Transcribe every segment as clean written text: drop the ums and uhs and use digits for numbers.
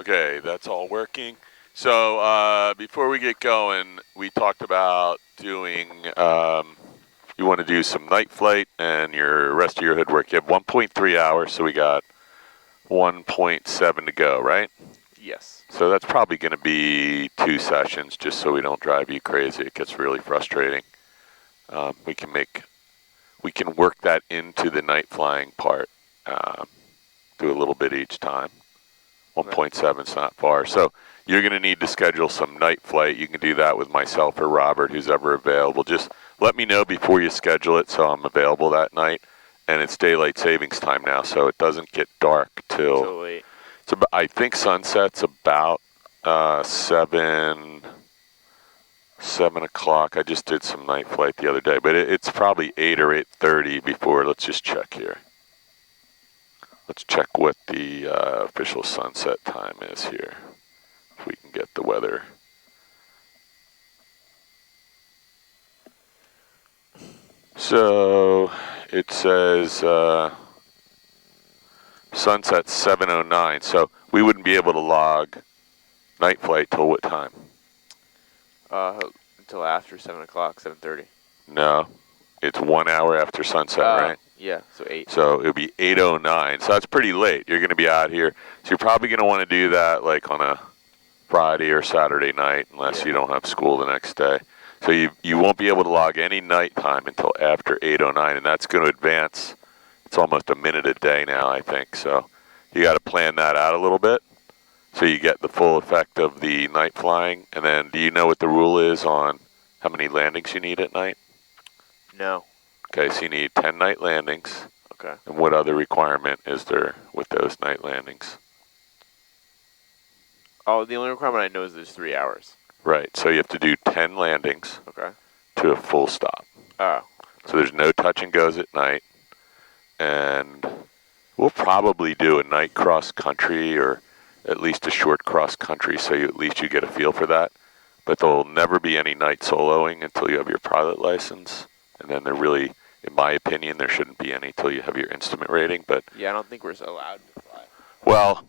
Okay, that's all working. So before we get going, we talked about doing, you want to do some night flight and your rest of your hood work. You have 1.3 hours, so we got 1.7 to go, right? Yes. So that's probably going to be 2 sessions, just so we don't drive you crazy. It gets really frustrating. We can work that into the night flying part. Do a little bit each time. 1.7 is not far. So you're going to need to schedule some night flight. You can do that with myself or Robert, who's ever available. Just let me know before you schedule it so I'm available that night. And it's daylight savings time now, so it doesn't get dark till late. I think sunset's about 7 o'clock. I just did some night flight the other day, but it's probably 8 or 8:30 before. Let's just check here. Let's check what the official sunset time is here, if we can get the weather. So it says sunset 7:09, so we wouldn't be able to log night flight till what time? Until after 7 o'clock, 7:30. No, it's 1 hour after sunset, right? Yeah, so 8. So it'll be 8:09. So that's pretty late. You're going to be out here. So you're probably going to want to do that like on a Friday or Saturday night, unless you don't have school the next day. So you won't be able to log any nighttime until after 8:09, and that's going to advance. It's almost a minute a day now, I think. So you got to plan that out a little bit so you get the full effect of the night flying. And then do you know what the rule is on how many landings you need at night? No. Okay, so you need 10 night landings. Okay. And what other requirement is there with those night landings? Oh, the only requirement I know is there's 3 hours. Right, so you have to do 10 landings to a full stop. Oh. So there's no touch and goes at night. And we'll probably do a night cross country or at least a short cross country so at least you get a feel for that. But there'll never be any night soloing until you have your pilot license. And then there really, in my opinion, there shouldn't be any until you have your instrument rating. But yeah, I don't think we're allowed to fly. Well,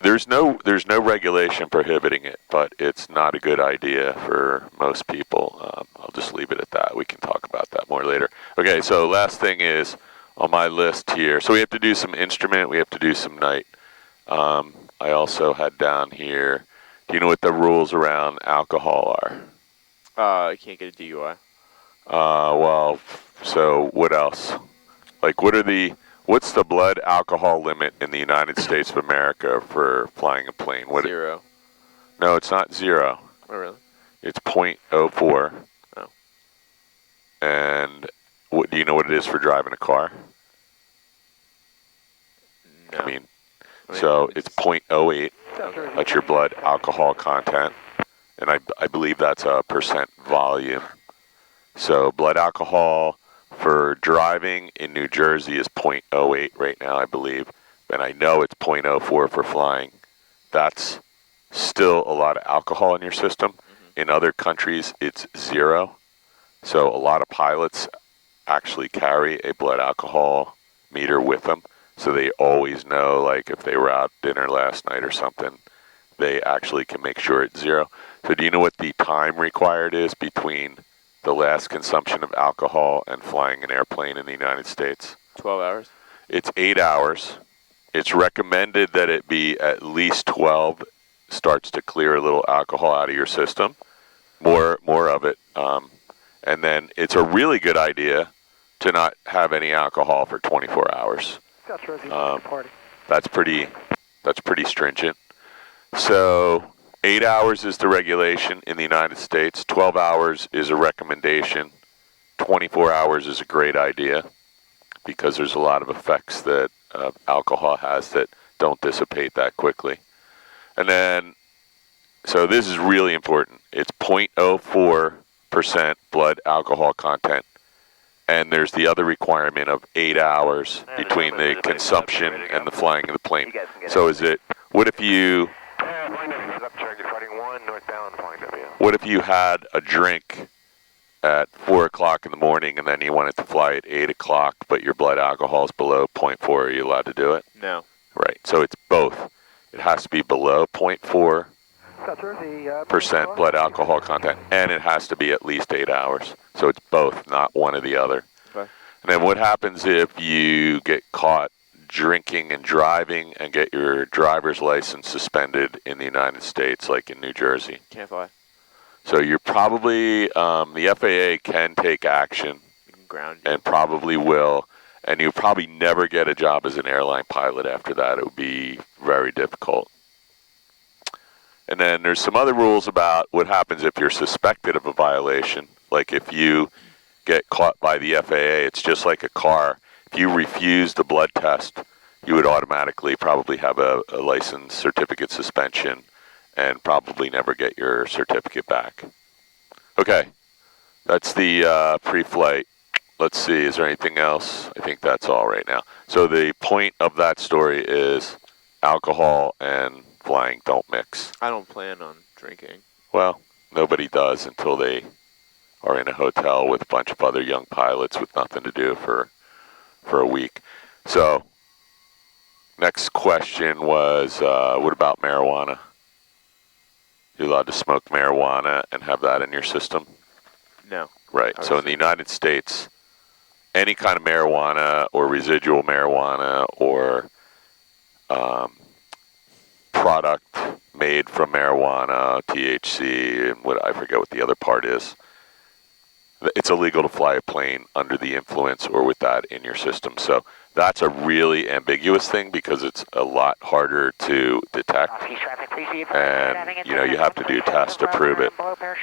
there's no regulation prohibiting it, but it's not a good idea for most people. I'll just leave it at that. We can talk about that more later. Okay, so last thing is on my list here. So we have to do some instrument. We have to do some night. I also had down here, do you know what the rules around alcohol are? You can't get a DUI. Well, so what else? Like what's the blood alcohol limit in the United States of America for flying a plane? 0. No, it's not 0. Oh, really? It's 0.04. Oh. And what do you know what it is for driving a car? No. I mean so it's 0.08. That's your blood alcohol content. And I believe that's a percent volume. So blood alcohol for driving in New Jersey is 0.08 right now, I believe. And I know it's 0.04 for flying. That's still a lot of alcohol in your system. Mm-hmm. In other countries, it's 0. So a lot of pilots actually carry a blood alcohol meter with them. So they always know, like if they were out dinner last night or something, they actually can make sure it's 0. So do you know what the time required is between the last consumption of alcohol and flying an airplane in the United States? 12 hours? It's 8 hours. It's recommended that it be at least 12. Starts to clear a little alcohol out of your system, more of it. And then it's a really good idea to not have any alcohol for 24 hours. That's pretty stringent. So 8 hours is the regulation in the United States. 12 hours is a recommendation. 24 hours is a great idea because there's a lot of effects that alcohol has that don't dissipate that quickly. And then, so this is really important. It's 0.04% blood alcohol content. And there's the other requirement of 8 hours between the consumption and the flying of the plane. So what if you had a drink at 4 o'clock in the morning and then you wanted to fly at 8 o'clock, but your blood alcohol is below 0.4, are you allowed to do it? No. Right, so it's both. it has to be below 0.4% blood alcohol content, and it has to be at least 8 hours. So it's both, not one or the other. Okay. And then what happens if you get caught drinking and driving and get your driver's license suspended in the United States, like in New Jersey? Can't fly. So you're probably, the FAA can take action You can ground you. and probably will, and you probably never get a job as an airline pilot after that. It would be very difficult. And then there's some other rules about what happens if you're suspected of a violation. Like if you get caught by the FAA, it's just like a car. If you refuse the blood test, you would automatically probably have a license certificate suspension and probably never get your certificate back. Okay, that's the pre-flight. Let's see, is there anything else? I think that's all right now. So the point of that story is alcohol and flying don't mix. I don't plan on drinking. Well, nobody does until they are in a hotel with a bunch of other young pilots with nothing to do for a week. So next question was, what about marijuana? You're allowed to smoke marijuana and have that in your system? No. Right. So in the United States, any kind of marijuana or residual marijuana or product made from marijuana, THC, and what I forget what the other part is, it's illegal to fly a plane under the influence or with that in your system. So that's a really ambiguous thing because it's a lot harder to detect, and you have to do tests to prove it.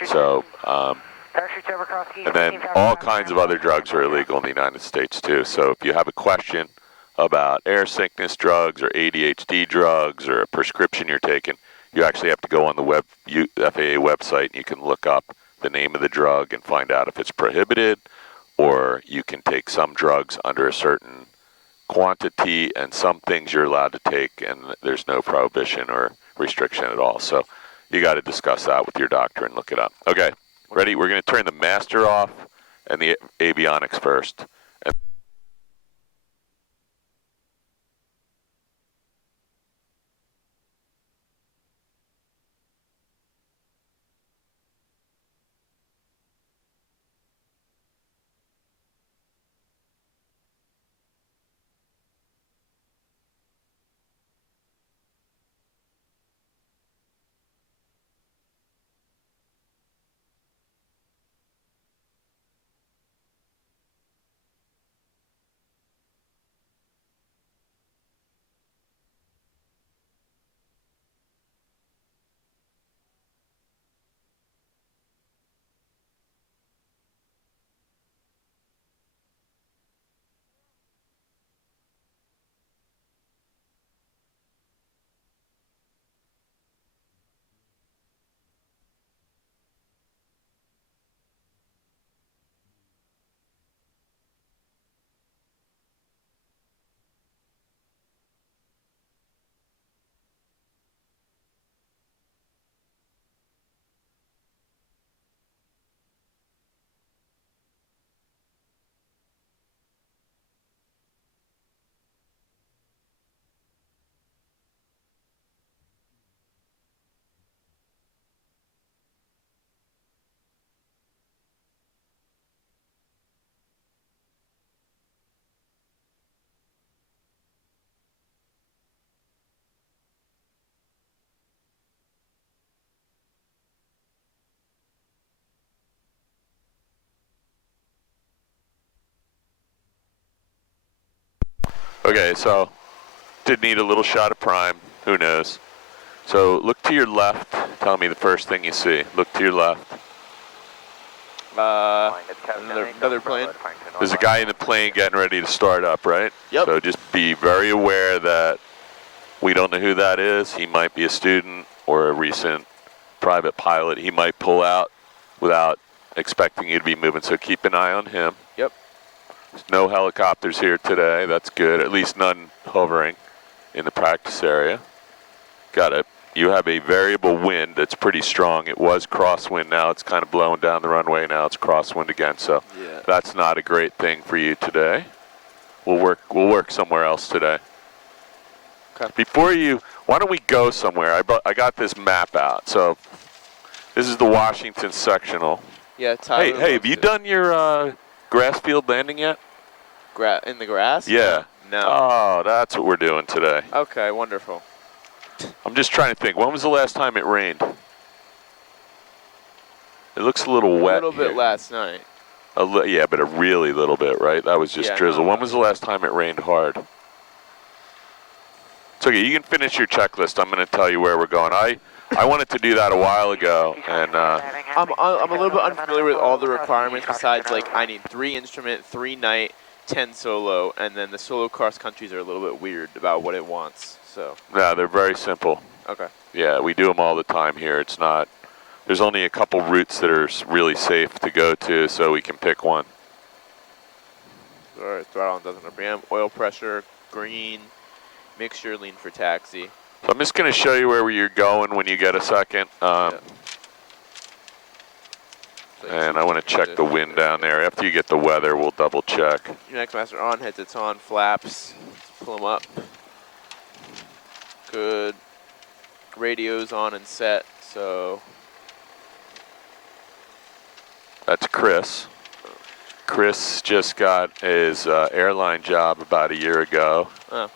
So, and then all kinds of other drugs are illegal in the United States too. So if you have a question about air sickness drugs or ADHD drugs or a prescription you're taking, you actually have to go on the FAA website and you can look up the name of the drug and find out if it's prohibited, or you can take some drugs under a certain quantity and some things you're allowed to take and there's no prohibition or restriction at all. So you got to discuss that with your doctor and look it up. Okay, ready? We're going to turn the master off and the avionics first. Okay, so did need a little shot of prime. Who knows? So look to your left. Tell me the first thing you see. Look to your left. Another plane. There's a guy in the plane getting ready to start up, right? Yep. So just be very aware that we don't know who that is. He might be a student or a recent private pilot. He might pull out without expecting you to be moving, so keep an eye on him. Yep. There's no helicopters here today. That's good. At least none hovering in the practice area. Got it. You have a variable wind that's pretty strong. It was crosswind. Now it's kind of blowing down the runway. Now it's crosswind again. So that's not a great thing for you today. We'll work somewhere else today. Okay. Before you, why don't we go somewhere? I got this map out. So this is the Washington sectional. Yeah, Tyler. Hey, have you done your grass field landing yet? In the grass? Yeah. No. Oh, that's what we're doing today. Okay, wonderful. I'm just trying to think. When was the last time it rained? It looks a little wet. A little bit last night. Yeah, but a really little bit, right? That was just drizzle. When was the last time it rained hard? It's okay. You can finish your checklist. I'm going to tell you where we're going. I wanted to do that a while ago, and I'm a little bit unfamiliar with all the requirements. Besides, like, I need 3 instrument, 3 night, 10 solo, and then the solo cross countries are a little bit weird about what it wants. So. yeah, they're very simple. Okay. Yeah, we do them all the time here. It's not. There's only a couple routes that are really safe to go to, so we can pick one. All right, throttle on 1,000 RPM, oil pressure, green, mixture, lean for taxi. So I'm just going to show you where you're going when you get a second. And I want to check the wind down there. After you get the weather, we'll double check. Your next master on, heads it's on, flaps, pull them up. Good. Radio's on and set, so. That's Chris. Chris just got his airline job about a year ago. Oh.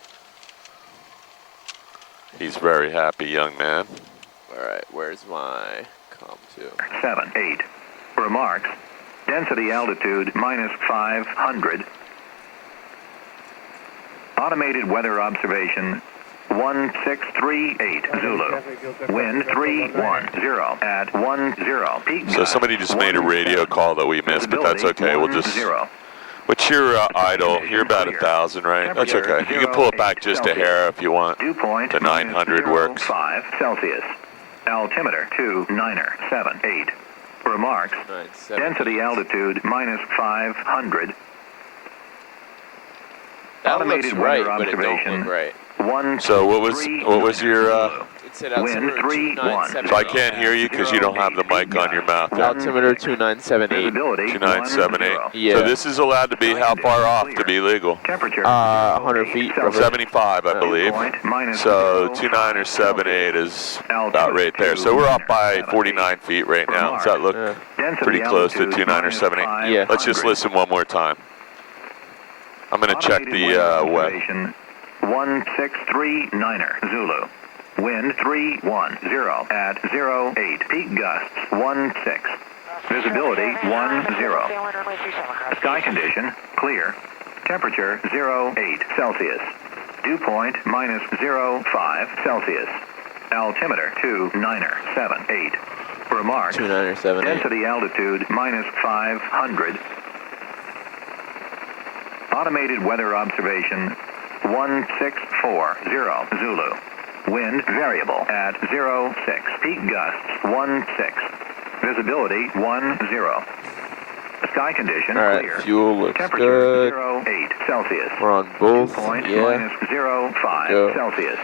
He's very happy, young man. All right, where's my com to? 7, 8. Remarks. Density altitude -500. Automated weather observation 1638 Zulu. Wind 310 at 10. Peak So somebody just made a radio call that we missed, but that's okay. We'll just. What's your idle? You're about 1,000, right? That's okay. You can pull it back just a hair if you want. Dew point The 900 works. 5 Celsius. Altimeter 2978. Remarks. Density altitude -500. That looks Automated right, weather but it don't observation. look right. So what was your? It said Wind altimeter 310. So I can't hear you because you don't have the mic on your mouth there. Altimeter 2978. Visibility 2978. 10. Yeah. So this is allowed to be how far off to be legal? Temperature 100 feet. Celsius. 75, I believe. So 29 or 78 is about right there. So we're up by 49 feet right now. Does that look pretty close to 29 or 78? Yeah. Let's just listen one more time. I'm going to check the web. 1639er Zulu. Wind 310 at 08. Peak gusts 16. Visibility 10. Sky condition clear. Temperature 08 Celsius. Dew point -05 Celsius. Altimeter 2978. Remarks. 2978. Density altitude -500. Automated weather observation 1640 Zulu. Wind variable at 06. Peak gusts 16. Visibility 10. Sky condition All right, clear. fuel looks Temperature good. 08 Celsius. We're on both. Point Yeah. -05 Go. Celsius.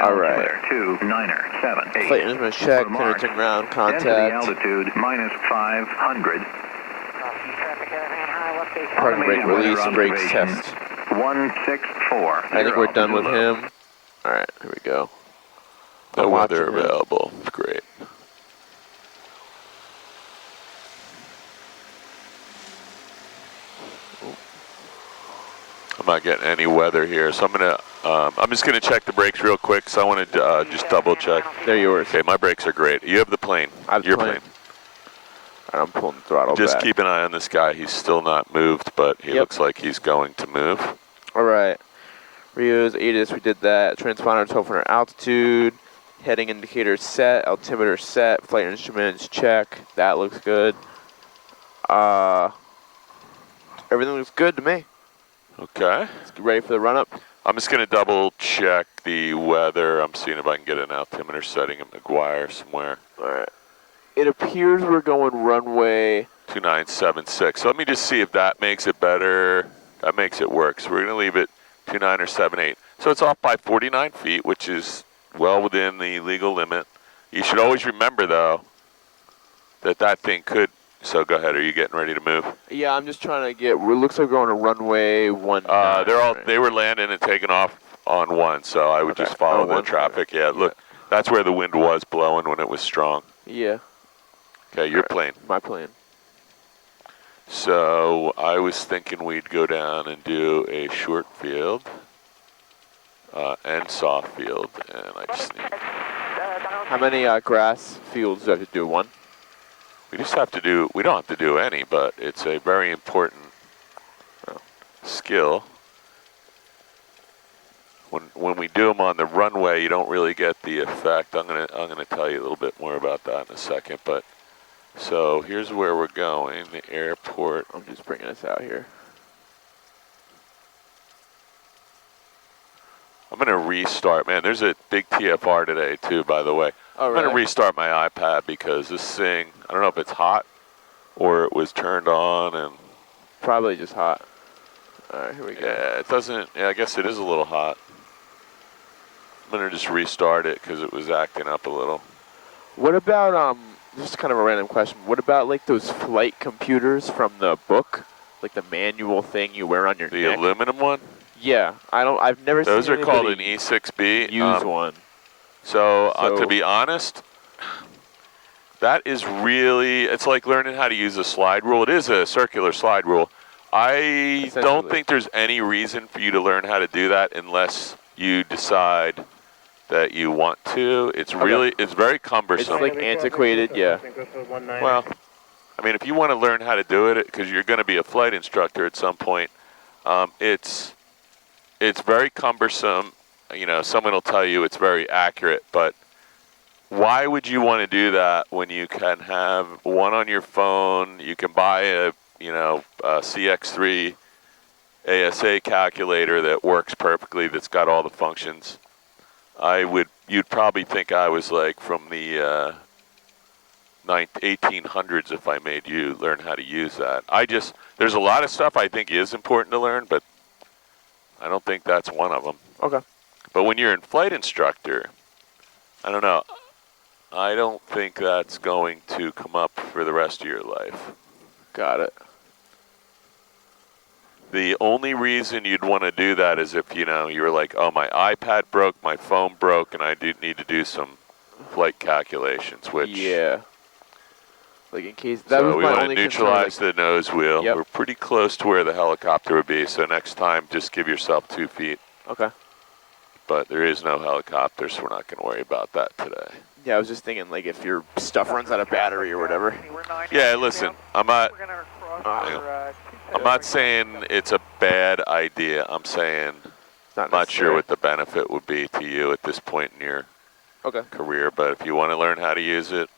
All right. Altimeter 2978. Flight instrument check. Remarks. Connecting ground Density contact. altitude -500. Parking brake Automated weather release. Brakes observation. test. 1640. I think we're done with Zulu. him. All right, here we go. No I'm weather watching him. available. Great. I'm not getting any weather here, so I'm just gonna check the brakes real quick. So I want to just double check. They're yours. Okay, my brakes are great. You have the plane. I have the Your plane. plane. All right, I'm pulling the throttle Just back. keep an eye on this guy. He's still not moved, but he Yep. looks like he's going to move. All right. Rios, ATIS, we did that. Transponder 1200 altitude. Heading indicator set. Altimeter set. Flight instruments check. That looks good. Everything looks good to me. Okay. Let's get ready for the run up. I'm just gonna double check the weather. I'm seeing if I can get an altimeter setting at McGuire somewhere. All right. It appears we're going runway. 2976. So let me just see if that makes it better. That makes it work. So we're gonna leave it 29 or 78. So it's off by 49 feet, which is well within the legal limit. You should always remember though that that thing could. So go ahead. Are you getting ready to move? Yeah, I'm just trying to get. It looks like we're going to runway 19. They were landing and taking off on 1, so I would Okay. just follow On the 1? traffic. Yeah, look, that's where the wind was blowing when it was strong. Yeah. Okay, your plane. My plane. So I was thinking we'd go down and do a short field and soft field, and I just need. How many grass fields do I have to do? 1? We just have to do. We don't have to do any, but it's a very important skill. When we do them on the runway, you don't really get the effect. I'm gonna tell you a little bit more about that in a second. But so here's where we're going. The airport. I'm just bringing us out here. I'm gonna restart. Man, there's a big TFR today too, by the way. Oh, I'm really? gonna restart my iPad because this thing, I don't know if it's hot or it was turned on and. Probably just hot. All right, here we go. Yeah, it doesn't. Yeah, I guess it is a little hot. I'm gonna just restart it because it was acting up a little. What about just kind of a random question. What about like those flight computers from the book, like the manual thing you wear on your The neck? aluminum one. Yeah, I've never Those seen are called an anybody E6B. use one. So So- to be honest, that is really, it's like learning how to use a slide rule. It is a circular slide rule. I don't Essentially. think there's any reason for you to learn how to do that unless you decide that you want to. It's really, it's very It's cumbersome. like antiquated, yeah. Well, I mean, if you want to learn how to do it, because you're going to be a flight instructor at some point, it's very cumbersome. You know, someone will tell you it's very accurate, but why would you want to do that when you can have one on your phone? You can buy a CX3 ASA calculator that works perfectly, that's got all the functions. You'd probably think I was like from the 1800s if I made you learn how to use that. There's a lot of stuff I think is important to learn, but I don't think that's one of them. Okay. But when you're in flight instructor, I don't know. I don't think that's going to come up for the rest of your life. Got it. The only reason you'd want to do that is if, you were like, oh, my iPad broke, my phone broke, and I do need to do some flight calculations, which... Yeah. Like in case... That was So we my want to only neutralize concern, the nose wheel. Yep. We're pretty close to where the helicopter would be, so next time just give yourself 2 feet. Okay. But there is no helicopter, so we're not going to worry about that today. Yeah, I was just thinking, like, if your stuff runs out of battery or whatever. Yeah, listen, I'm not saying it's a bad idea. I'm saying Not I'm not sure necessary. what the benefit would be to you at this point in your Okay. career, but if you want to learn how to use it,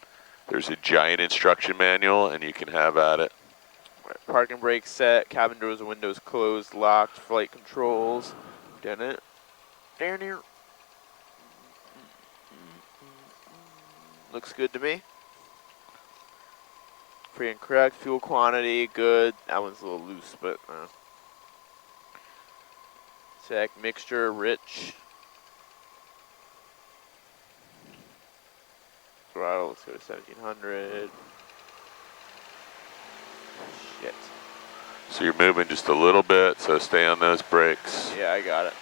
there's a giant instruction manual, and you can have at it. Right. Parking brake set, cabin doors and windows closed, locked, flight controls. Done it. Down here. Looks good to me. Free and correct, fuel quantity, good. That one's a little loose, but check, mixture, rich. Throttle, let's go to 1700. Shit. So you're moving just a little bit, so stay on those brakes. Yeah, I got it.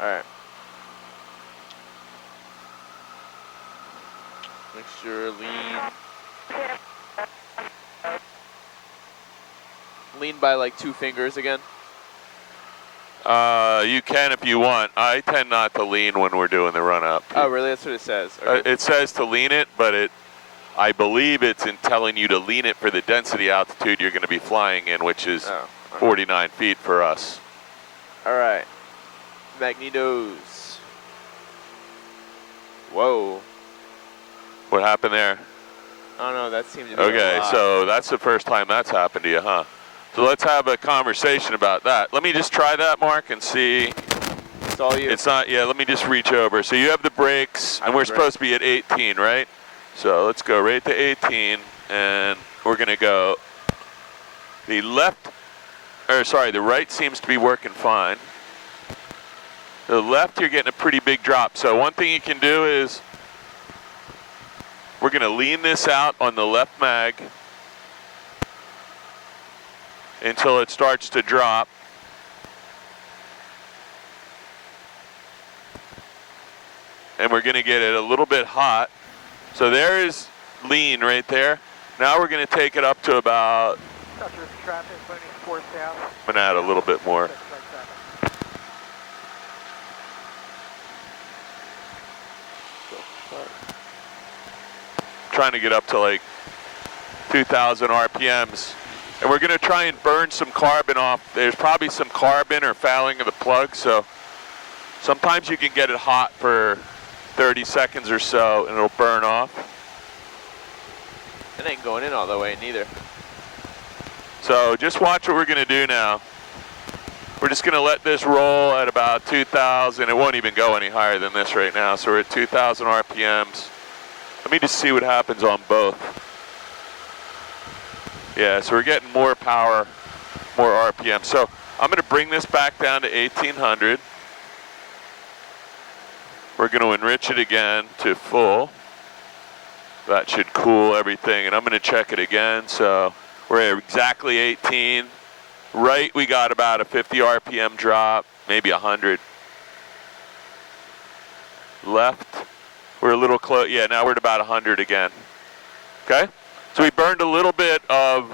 Alright. Mixture, lean. Lean by like 2 fingers again. You can if you want. I tend not to lean when we're doing the run-up. Oh, really? That's what it says. Okay. It says to lean it, but I believe it's in telling you to lean it for the density altitude you're going to be flying in, which is 49 feet for us. Alright. Magnetos. Whoa. What happened there? I don't know, that seemed to be Okay, a lot. so that's the first time that's happened to you, huh? So let's have a conversation about that. Let me just try that, Mark, and see. It's all you. It's not, yeah, let me just reach over. So you have the brakes, and we're supposed to be at 18, right? So let's go right to 18, and we're going to go. The right seems to be working fine. The left, you're getting a pretty big drop. So one thing you can do is we're going to lean this out on the left mag until it starts to drop. and we're gonna get it a little bit hot. So there is lean right there. Now we're gonna take it up to about, I'm gonna add a little bit more. Trying to get up to like 2,000 RPMs. And we're gonna try and burn some carbon off. There's probably some carbon or fouling of the plug, so sometimes you can get it hot for 30 seconds or so and it'll burn off. It ain't going in all the way neither. So just watch what we're gonna do now. We're just gonna let this roll at about 2,000. It won't even go any higher than this right now. So we're at 2,000 RPMs. Let me just see what happens on both. Yeah, so we're getting more power, more RPM. So I'm gonna bring this back down to 1,800. We're gonna enrich it again to full. That should cool everything, and I'm gonna check it again. So we're at exactly 18. Right, we got about a 50 RPM drop, maybe 100. Left, we're a little close. Yeah, now we're at about 100 again. Okay? So we burned a little bit of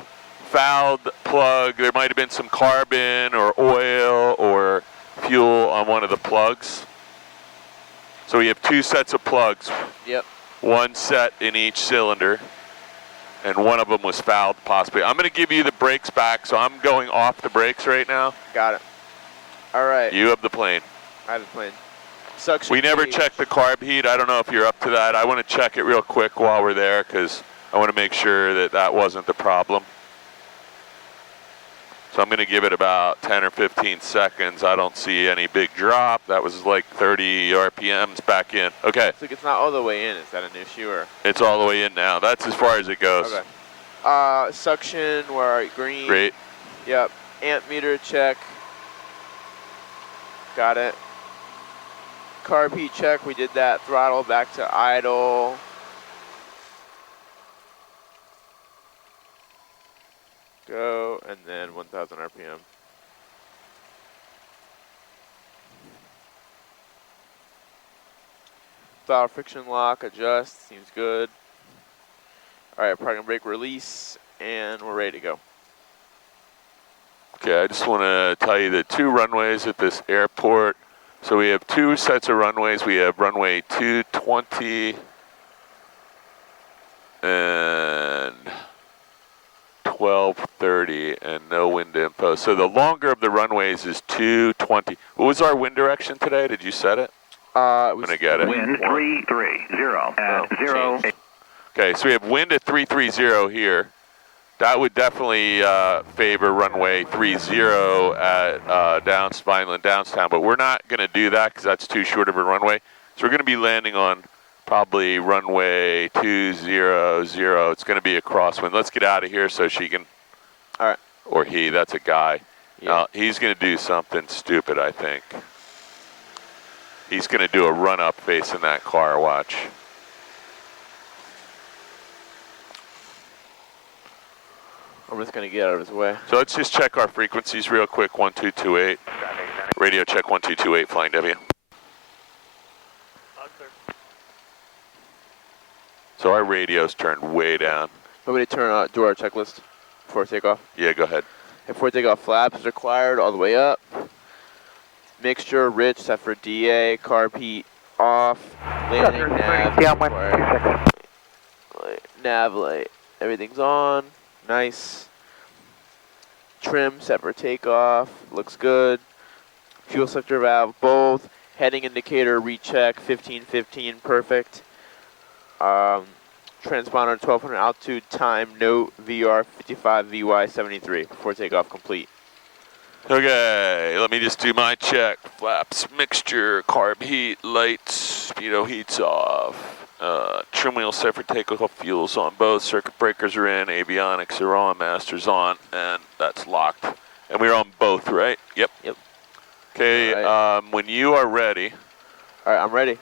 fouled plug. There might have been some carbon or oil or fuel on one of the plugs. So we have 2 sets of plugs. Yep. 1 set in each cylinder. And one of them was fouled, possibly. I'm going to give you the brakes back, so I'm going off the brakes right now. Got it. All right. You have the plane. I have the plane. Suction We never gauge. checked the carb heat. I don't know if you're up to that. I want to check it real quick while we're there because I want to make sure that that wasn't the problem. So I'm going to give it about 10 or 15 seconds. I don't see any big drop. That was like 30 RPMs back in. Okay. So it's not all the way in. Is that an issue or? It's all the way in now. That's as far as it goes. Okay. Suction, where are you? Green. Great. Yep. Amp meter check. Got it. Carb heat check. We did that. Throttle back to idle. Go, and then 1,000 RPM. Throttle friction lock, adjust, seems good. All right, parking brake release, and we're ready to go. Okay, I just want to tell you the 2 runways at this airport. So we have 2 sets of runways. We have runway 220 and 1230 and no wind info. So the longer of the runways is 220. What was our wind direction today? Did you set it? I'm gonna get it. Wind 330 at 0. Okay, so we have wind at 330 here. That would definitely favor runway 30 at Vineland Downtown, but we're not gonna do that because that's too short of a runway. So we're gonna be landing on probably runway 200. It's going to be a crosswind. Let's get out of here so she can. All right. Or he. That's a guy. Yeah. He's going to do something stupid, I think. He's going to do a run-up facing that car. Watch. I'm just going to get out of his way. So let's just check our frequencies real quick. 1228. Radio check 1228. Flying W. So our radio's turned way down. Want me to do our checklist before takeoff? Yeah, go ahead. Before takeoff, flaps is required all the way up. Mixture rich, set for DA. Carb heat off. Landing nav required. Nav light. Everything's on. Nice. Trim set for takeoff. Looks good. Fuel selector valve both. Heading indicator recheck 1515. Perfect. Transponder 1200 altitude, time, note, VR 55 VY 73 before takeoff complete. Okay, let me just do my check. Flaps, mixture, carb heat, lights, speedo heats off. Trim wheel set for takeoff, fuels on both, circuit breakers are in, avionics are on, master's on, and that's locked. And we're on both, right? Yep. Yep. Okay, right. When you are ready. All right, I'm ready.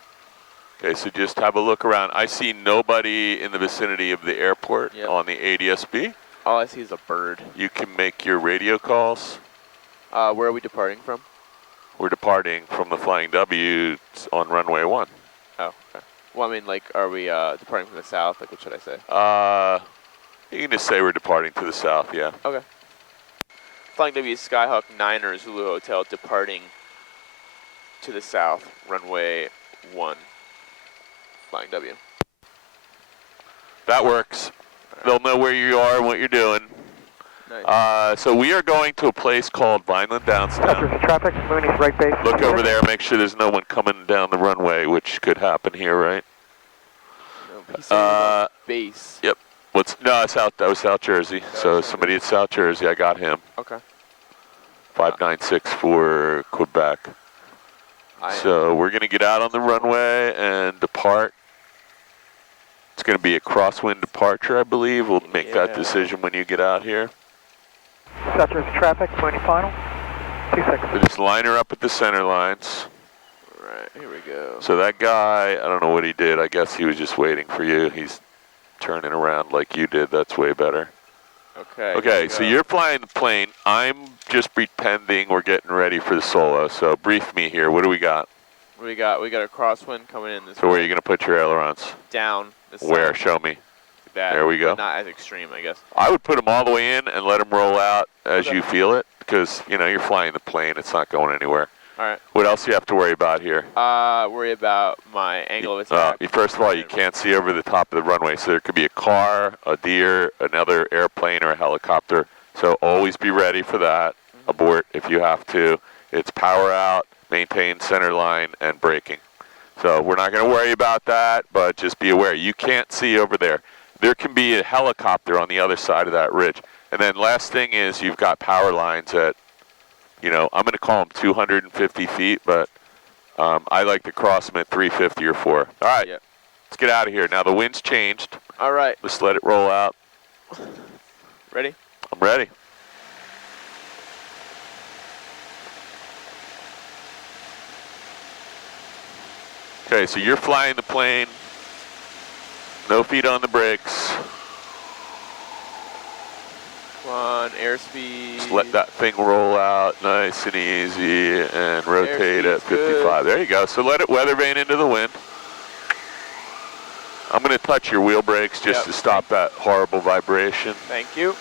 Okay, so just have a look around. I see nobody in the vicinity of the airport on the ADSB. All I see is a bird. You can make your radio calls. Where are we departing from? We're departing from the Flying W on runway 1 Oh, okay. Well, I mean, like, are we departing from the south? Like, what should I say? You can just say we're departing to the south, yeah. Okay. Flying W Skyhawk 9er Zulu Hotel departing to the south, runway 1. Flying W. That works. They'll know where you are and what you're doing. Nice. So we are going to a place called Vineland Downtown. Traffic, Mooney's right base. Look over there, make sure there's no one coming down the runway, which could happen here, right? No, but he said it was base. Yep. No, that was South Jersey. So somebody at South Jersey, I got him. Okay. 596 for Quebec. So we're going to get out on the runway and depart. It's going to be a crosswind departure, I believe. We'll make that decision when you get out here. South Jersey traffic, Mooney final. 2 seconds. So just line her up at the center lines. All right, here we go. So that guy, I don't know what he did. I guess he was just waiting for you. He's turning around like you did. That's way better. Okay. Okay, so you're flying the plane. I'm just pretending we're getting ready for the solo. So brief me here. What do we got? We got a crosswind coming in this way. So where are you going to put your ailerons? Down. This Where? side. Show me. That, there we go. Not as extreme, I guess. I would put them all the way in and let them roll out as you feel it, because, you know, you're flying the plane. It's not going anywhere. All right. What else do you have to worry about here? Worry about my angle of attack. First of all, you can't see over the top of the runway, so there could be a car, a deer, another airplane, or a helicopter. So always be ready for that. Abort if you have to. It's power out, maintain center line, and braking. So we're not going to worry about that, but just be aware. You can't see over there. There can be a helicopter on the other side of that ridge. And then last thing is you've got power lines at, you know, I'm going to call them 250 feet, but I like to cross them at 350 or 4. All right, let's get out of here. Now the wind's changed. All right. Let's let it roll out. Ready? I'm ready. Okay, so you're flying the plane. No feet on the brakes. Come on, airspeed. Just let that thing roll out nice and easy and rotate at 55. Good. There you go. So let it weather vane into the wind. I'm going to touch your wheel brakes just to stop that horrible vibration. Thank you.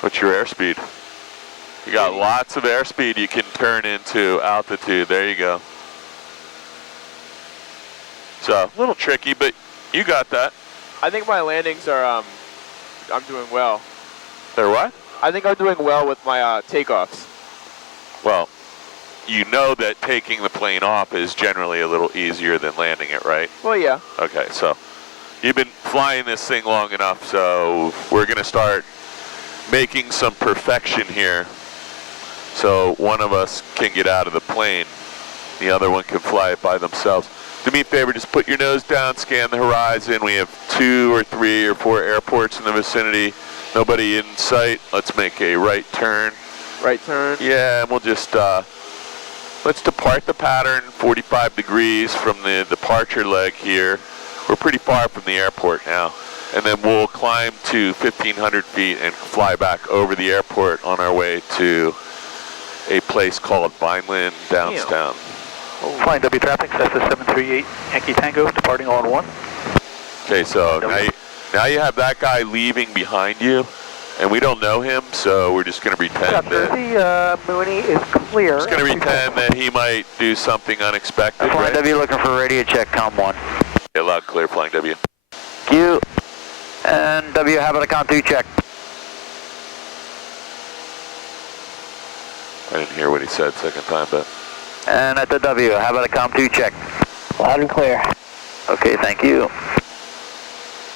What's your airspeed? You got lots of airspeed you can turn into altitude. There you go. So a little tricky, but you got that. I think my landings are, I'm doing well. They're what? I think I'm doing well with my takeoffs. Well, you know that taking the plane off is generally a little easier than landing it, right? Well, yeah. Okay, so you've been flying this thing long enough, so we're going to start making some perfection here. So one of us can get out of the plane, the other one can fly it by themselves. Do me a favor, just put your nose down, scan the horizon. We have 2 or 3 or 4 airports in the vicinity. Nobody in sight. Let's make a right turn. Right turn? Yeah, and we'll just, let's depart the pattern 45 degrees from the departure leg here. We're pretty far from the airport now. And then we'll climb to 1,500 feet and fly back over the airport on our way to a place called Vineland Downtown. Flying W traffic, Cessna 738, Yankee Tango, departing on 1. Okay, so now you have that guy leaving behind you, and we don't know him, so we're just going to pretend South Jersey, Mooney is clear. Just going to pretend that he might do something unexpected, Flying right? W looking for radio check, com 1. Yeah, loud and clear, Flying W. Q and W, how about a com 2 check? I didn't hear what he said second time, but... And at the W, how about a com 2 check? Loud and clear. Okay, thank you.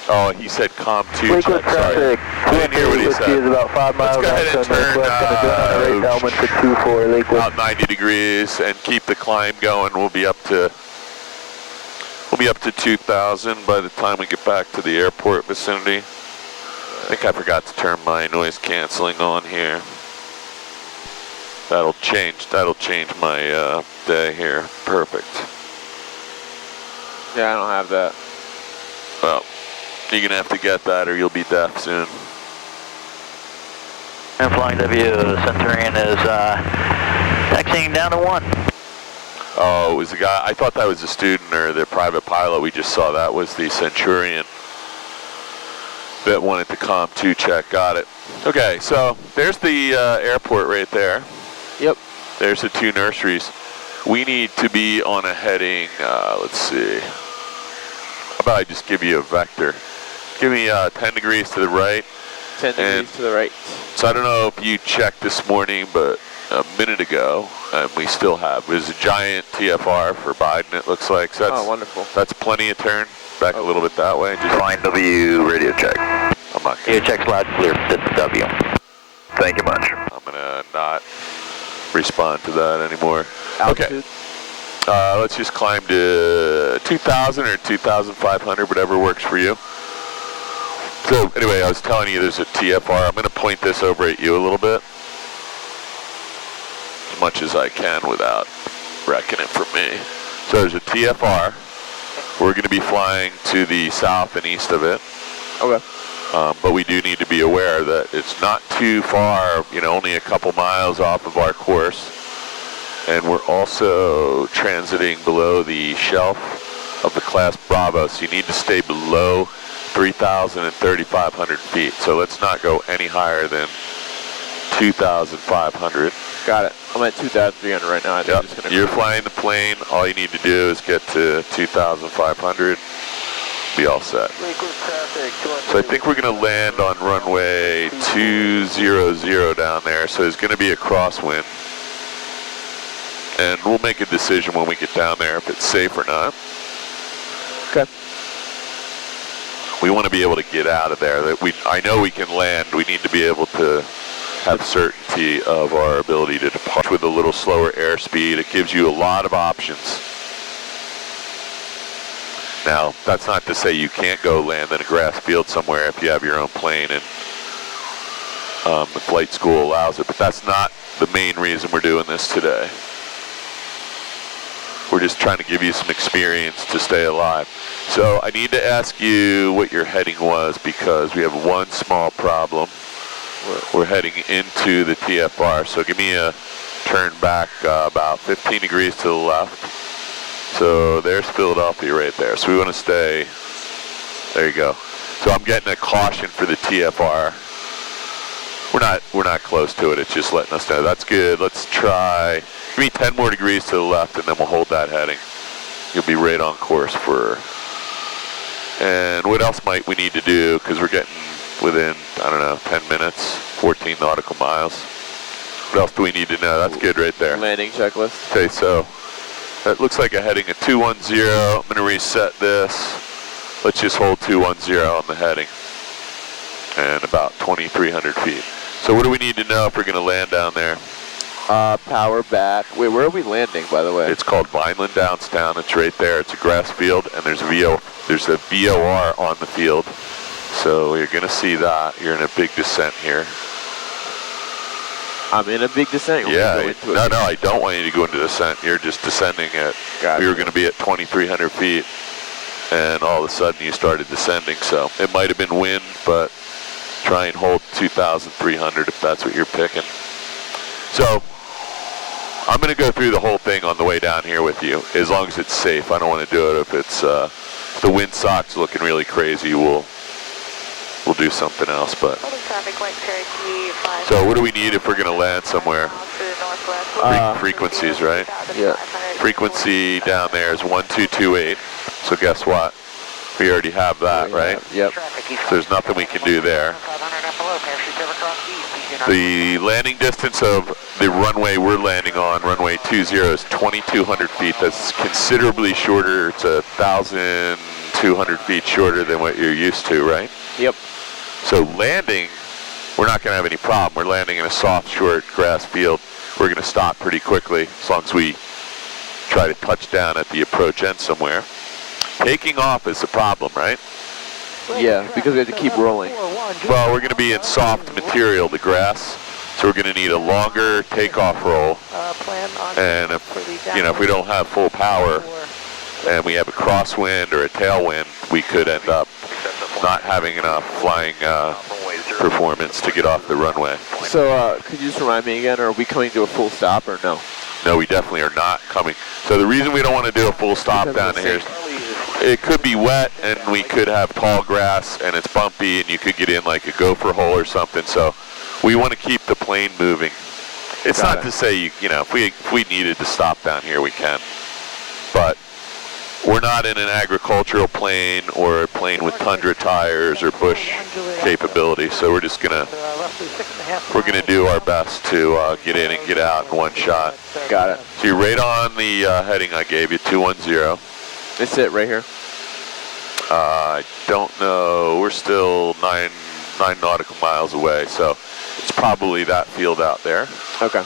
Oh, he said com 2 check, Liquid sorry. traffic. I didn't hear what he said. is about 5 miles Let's go ahead and turn element to 24 liquid. about 90 degrees and keep the climb going. We'll be up to 2,000 by the time we get back to the airport vicinity. I think I forgot to turn my noise canceling on here. That'll change my day here. Perfect. Yeah, I don't have that. Well, you're gonna have to get that or you'll be deaf soon. And Flying W, Centurion is taxiing down to 1. Oh, it was the guy. I thought that was the student or the private pilot. We just saw that was the Centurion that wanted to COM2 check. Got it. Okay, so there's the airport right there. Yep. There's the 2 nurseries. We need to be on a heading, let's see. How about I just give you a vector? Give me 10 degrees to the right. 10 degrees to the right. So I don't know if you checked this morning, but a minute ago, and we still have. There's a giant TFR for Biden, it looks like. So that's, wonderful. That's plenty of turn. Back a little bit that way. Just Line W, radio check. I'm not Radio check's loud and clear. This is W. Thank you much. I'm gonna not respond to that anymore. Altitude. Okay. Let's just climb to 2,000 or 2,500, whatever works for you. So anyway, I was telling you there's a TFR. I'm gonna point this over at you a little bit. As much as I can without wrecking it for me. So there's a TFR. We're going to be flying to the south and east of it. Okay. But we do need to be aware that it's not too far, you know, only a couple miles off of our course. And we're also transiting below the shelf of the class Bravo, so you need to stay below 3,000 and 3,500 feet. So let's not go any higher than 2,500. Got it. I'm at 2,300 right now. Yep. You're flying the plane. All you need to do is get to 2,500. Be all set. So I think we're going to land on runway 200 down there. So there's going to be a crosswind. And we'll make a decision when we get down there if it's safe or not. Okay. We want to be able to get out of there. I know we can land. We need to be able to have certainty of our ability to depart with a little slower airspeed. It gives you a lot of options. Now, that's not to say you can't go land in a grass field somewhere if you have your own plane and the flight school allows it, but that's not the main reason we're doing this today. We're just trying to give you some experience to stay alive. So I need to ask you what your heading was because we have one small problem. We're heading into the TFR, so give me a turn back about 15 degrees to the left. So there's Philadelphia right there. So we want to stay, there you go. So I'm getting a caution for the TFR. We're not close to it, it's just letting us know. That's good, let's try, give me 10 more degrees to the left and then we'll hold that heading. You'll be right on course for, and what else might we need to do, because we're getting within, I don't know, 10 minutes, 14 nautical miles. What else do we need to know? That's good right there. Landing checklist. Okay, so that looks like a heading of 210. I'm going to reset this. Let's just hold 210 on the heading. And about 2,300 feet. So what do we need to know if we're going to land down there? Power back. Wait, where are we landing, by the way? It's called Vineland Downtown. It's right there. It's a grass field, and there's a VOR on the field. So you're going to see that. You're in a big descent here. I'm in a big descent? Yeah. No, I don't want you to go into descent. You're just descending at, we were going to be at 2,300 feet, and all of a sudden you started descending. So it might have been wind, but try and hold 2,300 if that's what you're picking. So I'm going to go through the whole thing on the way down here with you, as long as it's safe. I don't want to do it if it's, the wind sock's looking really crazy. We'll do something else, but. So what do we need if we're going to land somewhere? Frequencies, right? Yeah. Frequency down there is 1228. So guess what? We already have that, right? Yep. So there's nothing we can do there. The landing distance of the runway we're landing on, runway 20, is 2,200 feet. That's considerably shorter. It's 1,200 feet shorter than what you're used to, right? Yep. So landing, we're not going to have any problem. We're landing in a soft, short grass field. We're going to stop pretty quickly as long as we try to touch down at the approach end somewhere. Taking off is the problem, right? Yeah, because we have to keep rolling. Well, we're going to be in soft material, the grass, so we're going to need a longer takeoff roll. And if we don't have full power and we have a crosswind or a tailwind, we could end up not having enough flying performance to get off the runway. So, could you just remind me again, are we coming to a full stop or no? No, we definitely are not coming. So the reason we don't want to do a full stop down here is it could be wet and we could have tall grass and it's bumpy and you could get in like a gopher hole or something. So we want to keep the plane moving. It's not to say, you know, if we needed to stop down here, we can. But we're not in an agricultural plane or a plane with Tundra tires or Bush capability, so we're just gonna do our best to get in and get out in one shot. Got it. So you're right on the heading I gave you, 210. It's it right here. I don't know. We're still nine nautical miles away, so it's probably that field out there. Okay.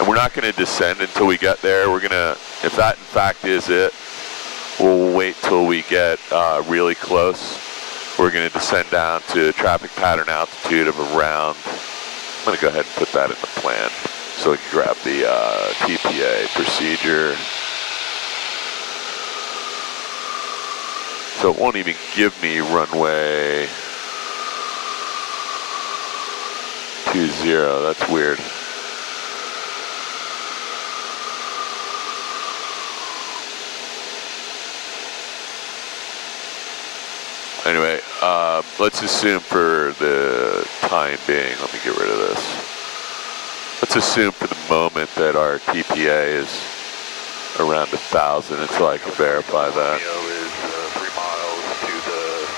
And we're not going to descend until we get there. We're gonna, if that in fact is it, we'll wait till we get really close. We're going to descend down to traffic pattern altitude of around, I'm going to go ahead and put that in the plan so we can grab the TPA procedure. So it won't even give me runway 20, that's weird. Anyway, let's assume for the time being, let me get rid of this. Let's assume for the moment that our TPA is around 1,000 until I can verify that. Is 3 miles to the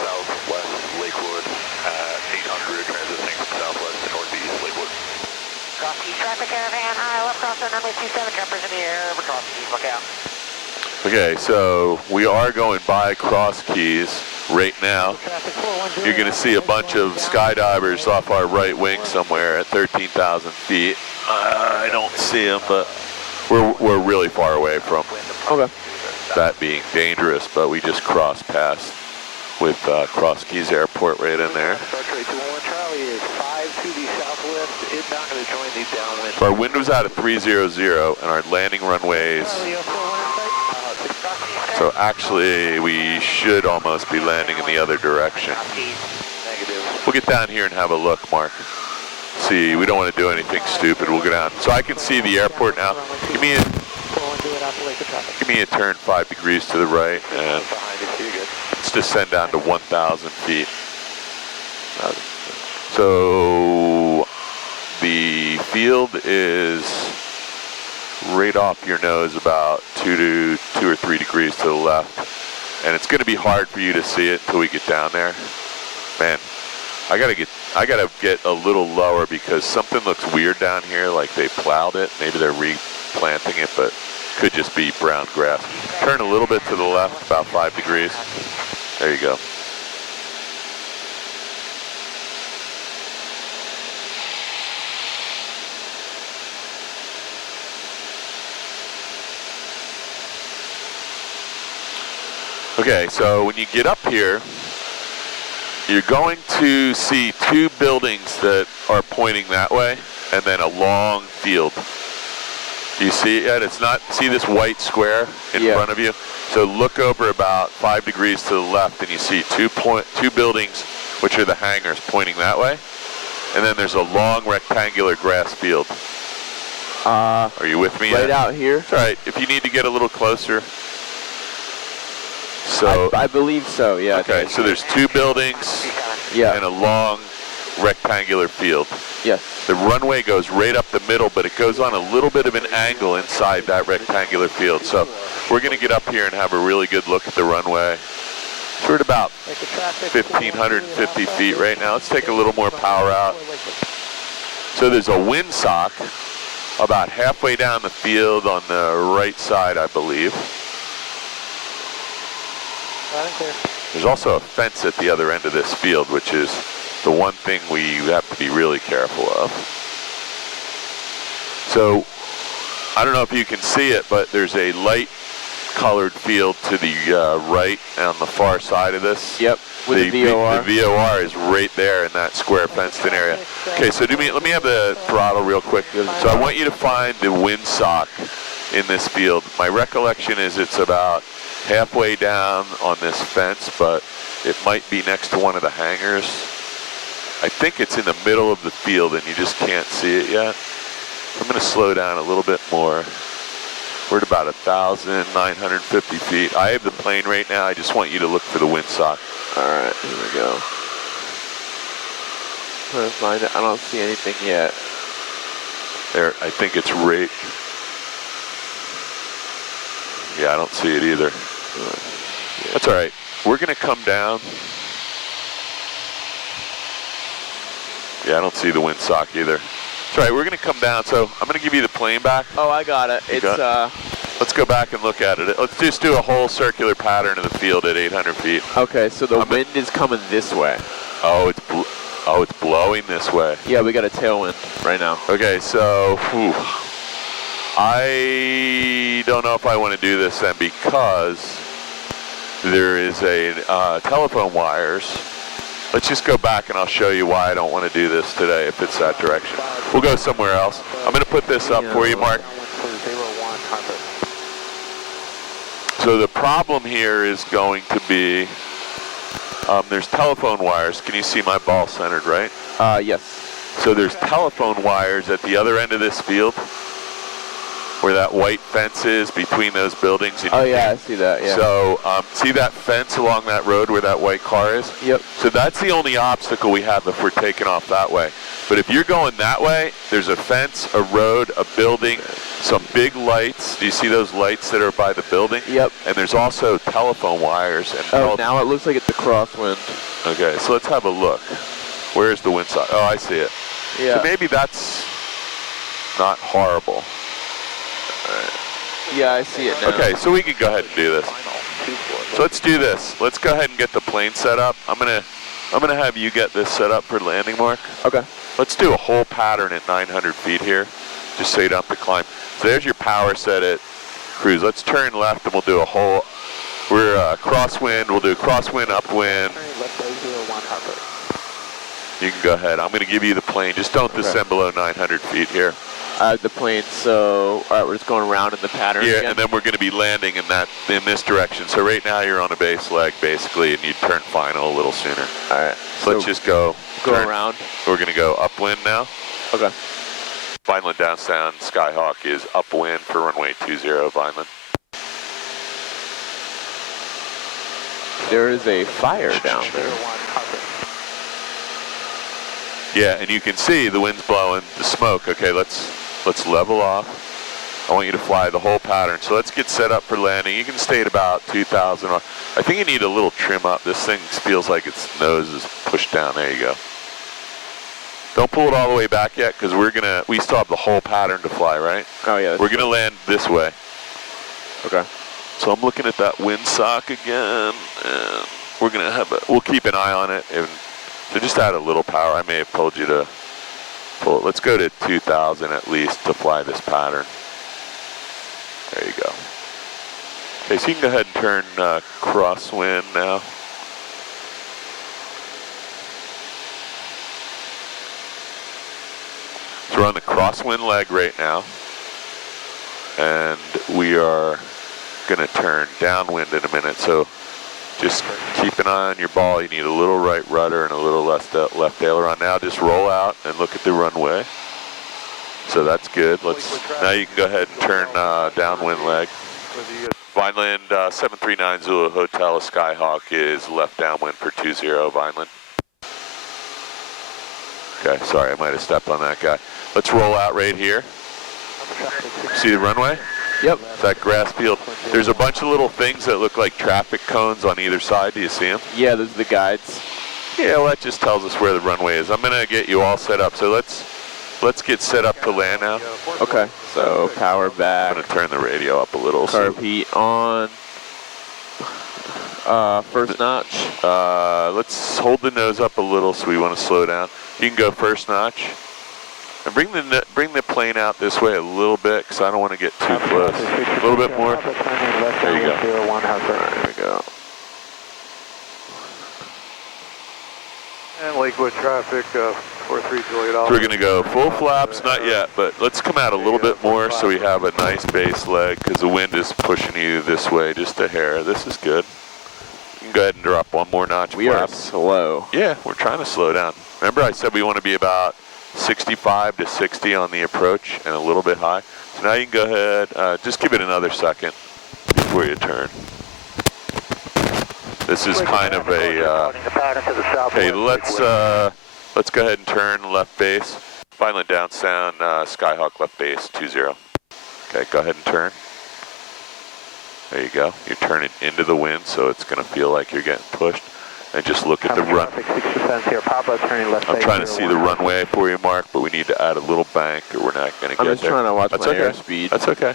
southwest Lakewood at 800, transitioning from southwest to northeast Lakewood. Cross Keys traffic caravan, high left crossing runway 27, jumpers in the air, over Cross Keys, look out. Okay, so we are going by Cross Keys right now. You're going to see a bunch of skydivers off our right wing somewhere at 13,000 feet. I don't see them, but we're really far away from that being dangerous, but we just crossed past with Cross Keys Airport right in there. So our wind was out at 300 and our landing runways, so actually we should almost be landing in the other direction. We'll get down here and have a look, Mark. See, we don't want to do anything stupid. We'll go down. So I can see the airport now. Give me a turn 5 degrees to the right, and let's descend down to 1,000 feet. So the field is right off your nose about 2 or 3 degrees to the left, and it's going to be hard for you to see it until we get down there. Man, I gotta get a little lower because something looks weird down here, like they plowed it. Maybe they're replanting it, but could just be brown grass. Turn a little bit to the left, about 5 degrees. There you go. Okay, so when you get up here, you're going to see 2 buildings that are pointing that way, and then a long field. Do you see it? It's not, see this white square in front of you? So look over about 5 degrees to the left, and you see 2 buildings, which are the hangars, pointing that way. And then there's a long rectangular grass field. Are you with me? Right out here? It's all right. If you need to get a little closer. So I believe so, yeah. Okay, so there's 2 buildings and a long rectangular field. Yes. The runway goes right up the middle, but it goes on a little bit of an angle inside that rectangular field. So we're going to get up here and have a really good look at the runway. We're at about 1,550 feet right now. Let's take a little more power out. So there's a windsock about halfway down the field on the right side, I believe. There's also a fence at the other end of this field, which is the one thing we have to be really careful of. So, I don't know if you can see it, but there's a light colored field to the right on the far side of this. Yep, with the VOR. The VOR is right there in that square fenced in area. Okay, so let me have the throttle real quick. So I want you to find the windsock in this field. My recollection is it's about halfway down on this fence, but it might be next to one of the hangars. I think it's in the middle of the field and you just can't see it yet. I'm going to slow down a little bit more. We're at about 1,950 feet. I have the plane right now. I just want you to look for the windsock. All right, here we go. Trying to find it. I don't see anything yet. There, I think it's right. Yeah, I don't see it either. That's all right. We're going to come down. Yeah, I don't see the windsock either. That's all right. We're going to come down. So I'm going to give you the plane back. Oh, I got it. It's Let's go back and look at it. Let's just do a whole circular pattern of the field at 800 feet. okay. So the wind is coming this way. Oh, it's blowing this way. Yeah, we got a tailwind right now. Okay, so I don't know if I want to do this then because there is a telephone wires. Let's just go back and I'll show you why I don't want to do this today if it's that direction. We'll go somewhere else. I'm going to put this up for you, Mark. So the problem here is going to be there's telephone wires. Can you see my ball centered, right? Yes. So there's telephone wires at the other end of this field where that white fence is between those buildings. And Oh yeah, I see that, yeah. So see that fence along that road where that white car is? Yep. So that's the only obstacle we have if we're taking off that way. But if you're going that way, there's a fence, a road, a building, some big lights. Do you see those lights that are by the building? Yep. And there's also telephone wires. And Oh, now it looks like it's a crosswind. Okay, so let's have a look. Where's the windsock? Oh, I see it. Yeah. So maybe that's not horrible. Yeah, I see it now. Okay, so we can go ahead and do this. So let's do this. Let's go ahead and get the plane set up. I'm gonna have you get this set up for landing, Mark. Okay. Let's do a whole pattern at 900 feet here, just so you don't have to climb. So there's your power set at cruise. Let's turn left and we'll do a whole, we're crosswind, we'll do crosswind, upwind. You can go ahead. I'm gonna give you the plane. Just don't descend below 900 feet here. The plane, so, all right, we're just going around in the pattern Yeah, again? and then we're gonna be landing in this direction. So right now you're on a base leg basically, and you turn final a little sooner. All right. So let's just go around. We're gonna go upwind now. Okay. Vineland downtown Skyhawk is upwind for runway 20 Vineland. There is a fire down there. Yeah, and you can see the wind's blowing, the smoke. Okay, let's level off. I want you to fly the whole pattern. So let's get set up for landing. You can stay at about 2,000. I think you need a little trim up. This thing feels like its nose is pushed down. There you go. Don't pull it all the way back yet, because we still have the whole pattern to fly, right? Oh yeah. We're gonna land this way. Okay. So I'm looking at that windsock again, and we'll keep an eye on it. And so just add a little power. I may have told you to pull it. Let's go to 2,000 at least to fly this pattern. There you go. Okay, so you can go ahead and turn crosswind now. So we're on the crosswind leg right now, and we are going to turn downwind in a minute. So just keep an eye on your ball. You need a little right rudder and a little left aileron. Now just roll out and look at the runway. So that's good. Now you can go ahead and turn downwind leg. Vineland 739 Zulu Hotel Skyhawk is left downwind for 20 Vineland. Okay, sorry, I might have stepped on that guy. Let's roll out right here. See the runway? Yep. That grass field. There's a bunch of little things that look like traffic cones on either side. Do you see them? Yeah, those are the guides. Yeah, well, that just tells us where the runway is. I'm going to get you all set up. So let's get set up to land now. Okay. So power I'm back. going to turn the radio up a little. Carb heat on. First notch. Let's hold the nose up a little, so we want to slow down. You can go first notch. And bring the plane out this way a little bit, because I don't want to get too close. A little bit more. There you go. There we go. And Lakewood traffic, 43 Juliet. So we're going to go full flaps, not yet, but let's come out a little bit more so we have a nice base leg, because the wind is pushing you this way just a hair. This is good. You can go ahead and drop one more notch. We are slow. Yeah, we're trying to slow down. Remember I said we want to be about 65 to 60 on the approach and a little bit high. So now you can go ahead, just give it another second before you turn. This is kind of a, okay, let's go ahead and turn left base. Vineland down sound, Skyhawk left base 20. Okay, go ahead and turn. There you go. You're turning into the wind, so it's going to feel like you're getting pushed. And just look at the run. I'm trying to see the runway for you, Mark, but we need to add a little bank or we're not going to get there. I'm just trying to watch my airspeed. That's okay.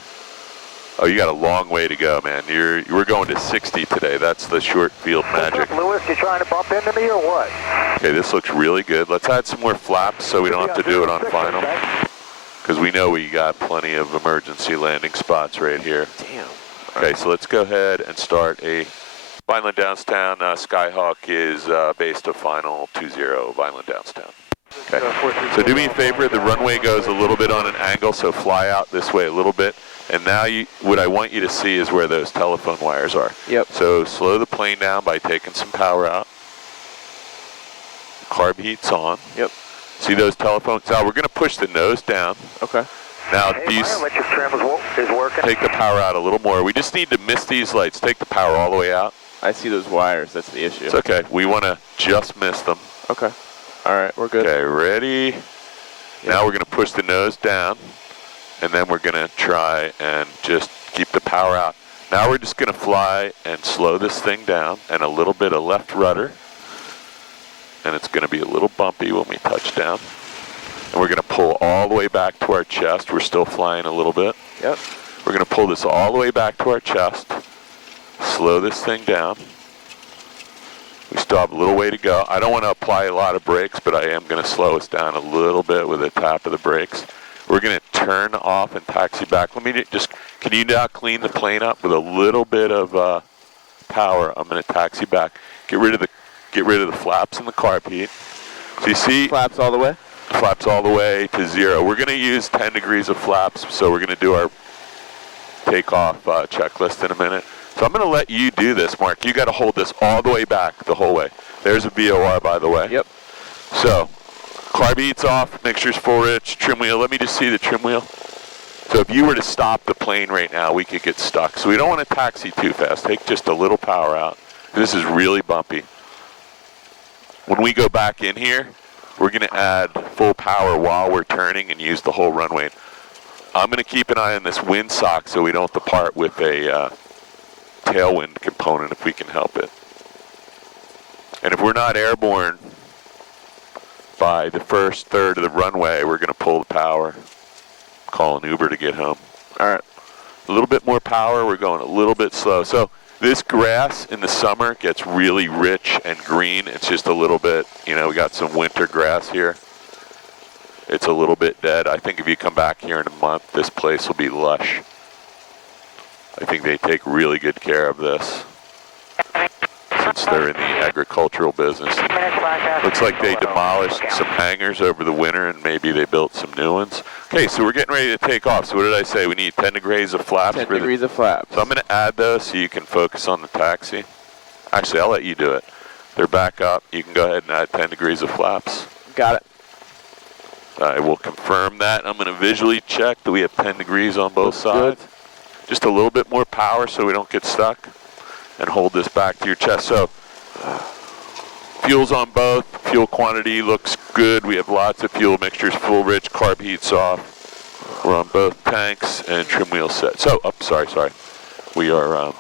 Oh, you got a long way to go, man. We're going to 60 today. That's the short field magic. Lewis, you trying to bump into me or what? Okay, this looks really good. Let's add some more flaps so we don't have to do it on final. Because we know we got plenty of emergency landing spots right here. Damn. Okay, so let's go ahead and start a Vineland Downtown. Skyhawk is base to final 20, Vineland Downtown. Okay, so do me a favor, the runway goes a little bit on an angle, so fly out this way a little bit. And now what I want you to see is where those telephone wires are. Yep. So slow the plane down by taking some power out. Carb heat's on. Yep. See those telephones? Now we're going to push the nose down. Okay. Now, Hey, do you electric trim is working. take the power out a little more? We just need to miss these lights. Take the power all the way out. I see those wires. That's the issue. It's okay. We want to just miss them. Okay. All right, we're good. Okay, ready? Yep. Now we're going to push the nose down, and then we're going to try and just keep the power out. Now we're just going to fly and slow this thing down, and a little bit of left rudder, and it's going to be a little bumpy when we touch down. And we're going to pull all the way back to our chest. We're still flying a little bit. Yep. We're going to pull this all the way back to our chest, slow this thing down. We still have a little way to go. I don't want to apply a lot of brakes, but I am going to slow us down a little bit with a tap of the brakes. We're going to turn off and taxi back. Let me just, can you now clean the plane up with a little bit of power? I'm going to taxi back. Get rid of the flaps and the carb heat. So you see, Flaps all the way? flaps all the way to 0. We're going to use 10 degrees of flaps, so we're going to do our takeoff checklist in a minute. So I'm going to let you do this, Mark. You got to hold this all the way back the whole way. There's a VOR, by the way. Yep. So, carb heat's off, mixture's full rich, trim wheel. Let me just see the trim wheel. So if you were to stop the plane right now, we could get stuck. So we don't want to taxi too fast. Take just a little power out. This is really bumpy. When we go back in here, we're going to add full power while we're turning and use the whole runway. I'm going to keep an eye on this windsock so we don't depart with a tailwind component if we can help it. And if we're not airborne by the first third of the runway, we're going to pull the power, call an Uber to get home. All right, a little bit more power. We're going a little bit slow. So this grass in the summer gets really rich and green. It's just a little bit, we got some winter grass here. It's a little bit dead. I think if you come back here in a month, this place will be lush. I think they take really good care of this since they're in the agricultural business. Looks like they demolished some hangars over the winter and maybe they built some new ones. Okay, so we're getting ready to take off. So what did I say? We need 10 degrees of flaps. 10 degrees of flaps. So I'm going to add those so you can focus on the taxi. Actually, I'll let you do it. They're back up. You can go ahead and add 10 degrees of flaps. Got it. I will confirm that. I'm going to visually check that we have 10 degrees on both sides. Good. Just a little bit more power so we don't get stuck. And hold this back to your chest. So, fuel's on both. Fuel quantity looks good. We have lots of fuel. Mixture's full rich. Carb heat's off. We're on both tanks and trim wheel set. So, sorry. We are,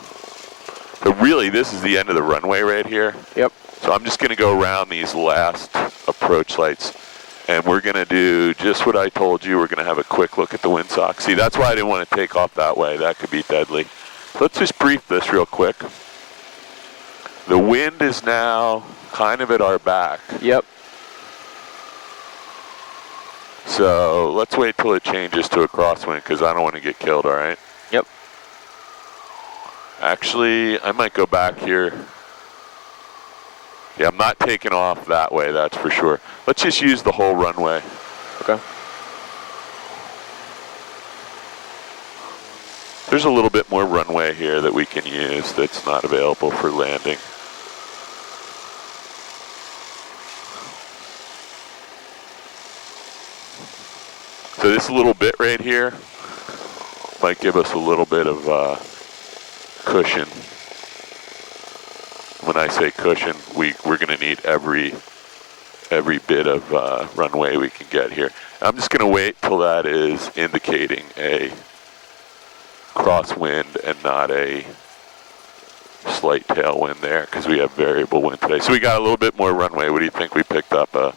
so really this is the end of the runway right here. Yep. So I'm just going to go around these last approach lights. And we're going to do just what I told you. We're going to have a quick look at the windsock. See, that's why I didn't want to take off that way. That could be deadly. So let's just brief this real quick. The wind is now kind of at our back. Yep. So let's wait till it changes to a crosswind because I don't want to get killed, all right? Yep. Actually, I might go back here. Yeah, I'm not taking off that way, that's for sure. Let's just use the whole runway. Okay. There's a little bit more runway here that we can use that's not available for landing. this little bit right here might give us a little bit of cushion. When I say cushion, we're going to need every bit of runway we can get here. I'm just going to wait till that is indicating a crosswind and not a slight tailwind there, because we have variable wind today. So we got a little bit more runway. What do you think? We picked up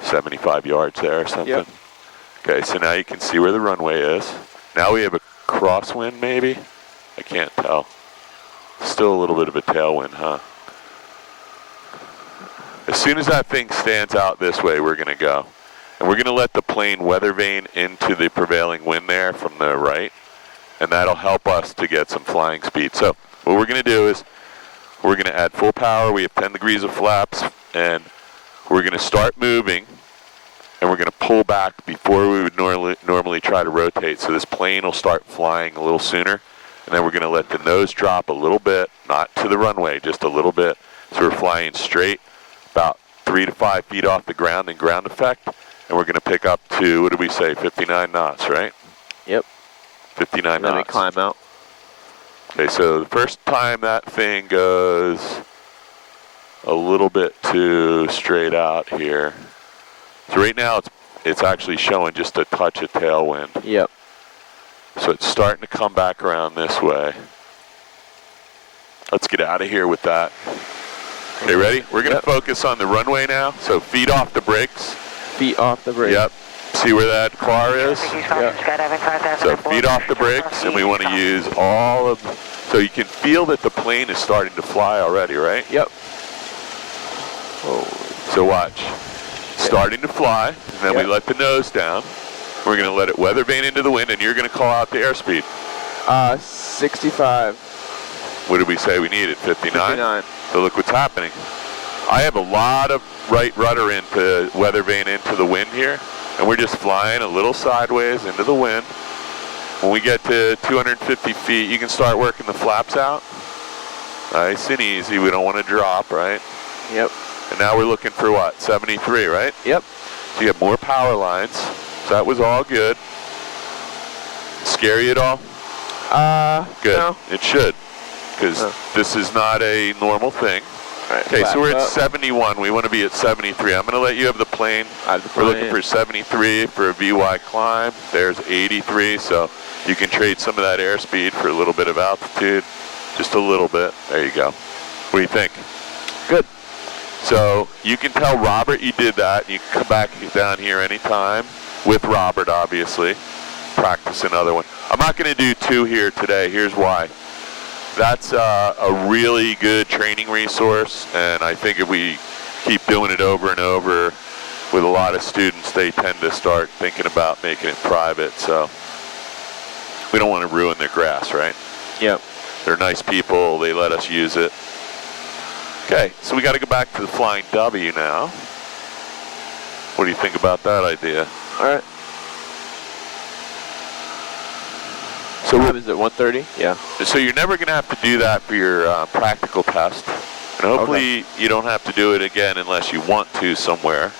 75 yards there or something? Yep. Okay, so now you can see where the runway is. Now we have a crosswind maybe? I can't tell. Still a little bit of a tailwind, huh? As soon as that thing stands out this way, we're going to go. And we're going to let the plane weather vane into the prevailing wind there from the right. And that'll help us to get some flying speed. So what we're going to do is we're going to add full power. We have 10 degrees of flaps. And we're going to start moving. And we're going to pull back before we would normally try to rotate. So this plane will start flying a little sooner. And then we're going to let the nose drop a little bit, not to the runway, just a little bit. So we're flying straight, about 3 to 5 feet off the ground in ground effect. And we're going to pick up to, what did we say, 59 knots, right? Yep. 59 and then knots. we climb out. Okay, so the first time that thing goes a little bit too straight out here. So right now it's actually showing just a touch of tailwind. Yep. So it's starting to come back around this way. Let's get out of here with that. Okay, ready? We're going to focus on the runway now. So feet off the brakes. Feet off the brakes. Yep. See where that car is? Yep. So feet off the brakes, and we want to use all of, so you can feel that the plane is starting to fly already, right? Yep. So watch. Starting to fly, and then we let the nose down. We're going to let it weather vane into the wind, and you're going to call out the airspeed. 65. What did we say we needed? 59? 59. So look what's happening. I have a lot of right rudder into weather vane into the wind here, and we're just flying a little sideways into the wind. When we get to 250 feet, you can start working the flaps out. Nice and easy. We don't want to drop, right? Yep. And now we're looking for what? 73, right? Yep. So you have more power lines. So that was all good. Scare you at all? Good. No. It should, because this is not a normal thing. Right, okay, so we're at up. 71. We want to be at 73. I'm going to let you have the plane. We're looking for 73 for a VY climb. There's 83, so you can trade some of that airspeed for a little bit of altitude. Just a little bit. There you go. What do you think? Good. So you can tell Robert you did that. You can come back down here anytime with Robert, obviously. Practice another one. I'm not going to do 2 here today. Here's why. That's a really good training resource, and I think if we keep doing it over and over with a lot of students, they tend to start thinking about making it private, so we don't want to ruin their grass, right? Yep. They're nice people. They let us use it. Okay, so we got to go back to the Flying W now. What do you think about that idea? All right. So what is it, 1:30? Yeah. So you're never going to have to do that for your practical test. And hopefully you don't have to do it again unless you want to somewhere.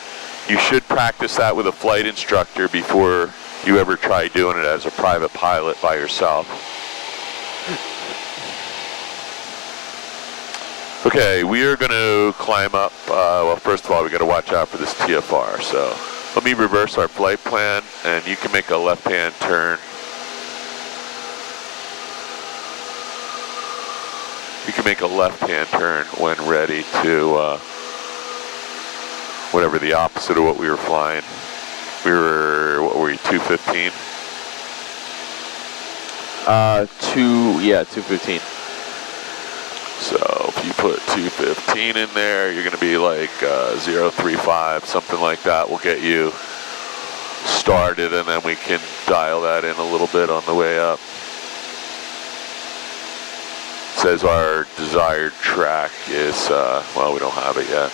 You should practice that with a flight instructor before you ever try doing it as a private pilot by yourself. Okay, we are going to climb up. Well, first of all, we got to watch out for this TFR. So let me reverse our flight plan, and you can make a left-hand turn. You can make a left-hand turn when ready to whatever the opposite of what we were flying. We were, what were we, 215? 215. So if you put 215 in there, you're going to be like 035, something like that. Will get you started, and then we can dial that in a little bit on the way up. Says our desired track is, well, we don't have it yet.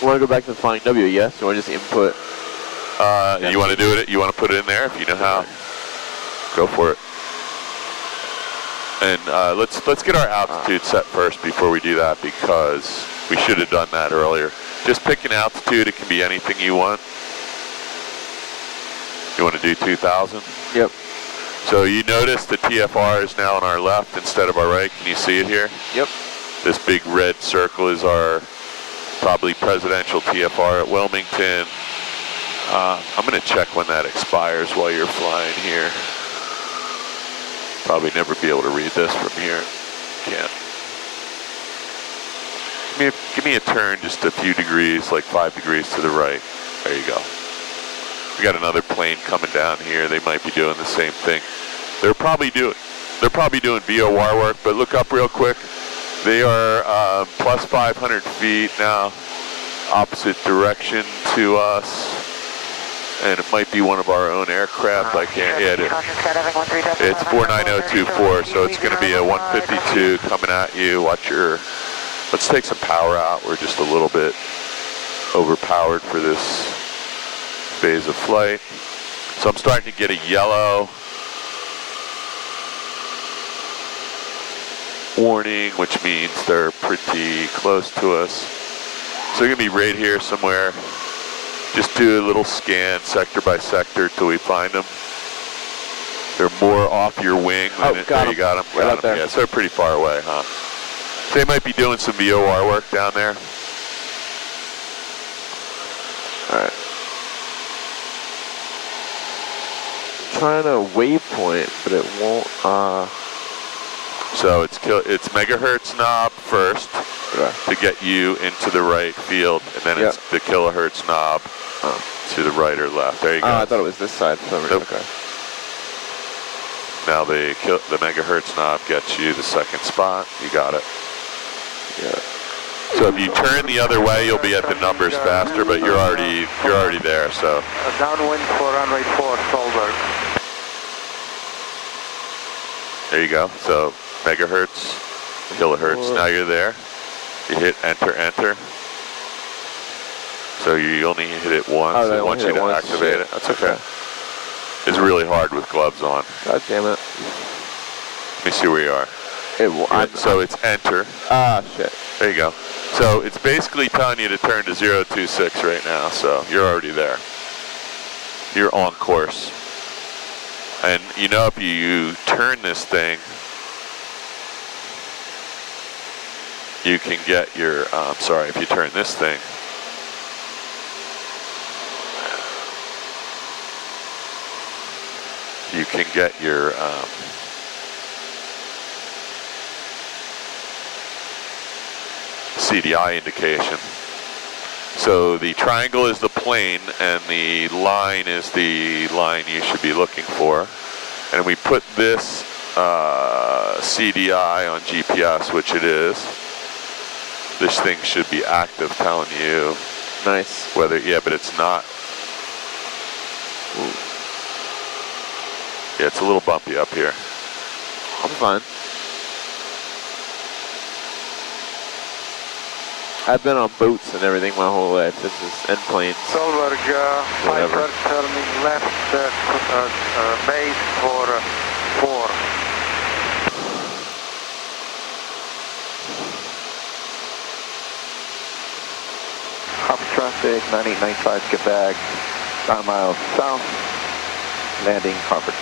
You want to go back to the Flying W, yes? You want to just input? You want to do it? You want to put it in there if you know how? Go for it. And let's get our altitude set first before we do that, because we should have done that earlier. Just pick an altitude. It can be anything you want. You want to do 2,000? Yep. So you notice the TFR is now on our left instead of our right. Can you see it here? Yep. This big red circle is our probably presidential TFR at Wilmington. I'm going to check when that expires while you're flying here. Probably never be able to read this from here. Can't. Give me a turn just a few degrees, like 5 degrees to the right. There you go. We got another plane coming down here. They might be doing the same thing. They're probably doing VOR work, but look up real quick. They are plus 500 feet now, opposite direction to us. And it might be one of our own aircraft. I can't hit it. It's 49024, so it's going to be a 152 coming at you. Watch your, let's take some power out. We're just a little bit overpowered for this phase of flight. So I'm starting to get a yellow warning, which means they're pretty close to us. So you're going to be right here somewhere. Just do a little scan sector by sector till we find them. They're more off your wing than you got them. Right out there. Yeah, so they're pretty far away, huh? So they might be doing some VOR work down there. All right. Trying to waypoint, but it won't. So it's megahertz knob first to get you into the right field, and then it's the kilohertz knob to the right or left. There you go. Oh, I thought it was this side. Nope. Okay. Now the megahertz knob gets you the second spot. You got it. Yeah. So if you turn the other way, you'll be at the numbers faster, but you're already there. So Downwind for runway 4, Solberg. there you go. So megahertz, kilohertz. Now you're there. You hit enter, enter. So you only hit it once. Oh, They want you to activate it. That's okay. It's really hard with gloves on. God damn it. Let me see where you are. So it's enter. Ah, shit. There you go. So it's basically telling you to turn to 026 right now. So you're already there. You're on course. And you know, if you turn this thing, you can get your, if you turn this thing, you can get your CDI indication. So the triangle is the plane and the line is the line you should be looking for. And we put this CDI on GPS, which it is. This thing should be active, telling you. Nice. Whether, yeah, but it's not. Ooh. Yeah, it's a little bumpy up here. I'm fine. I've been on boats and everything my whole life. This is and planes. Solberg, Piper turning left, base for 4. Harvard traffic, 9895, get back, 9 miles south, landing Harvard.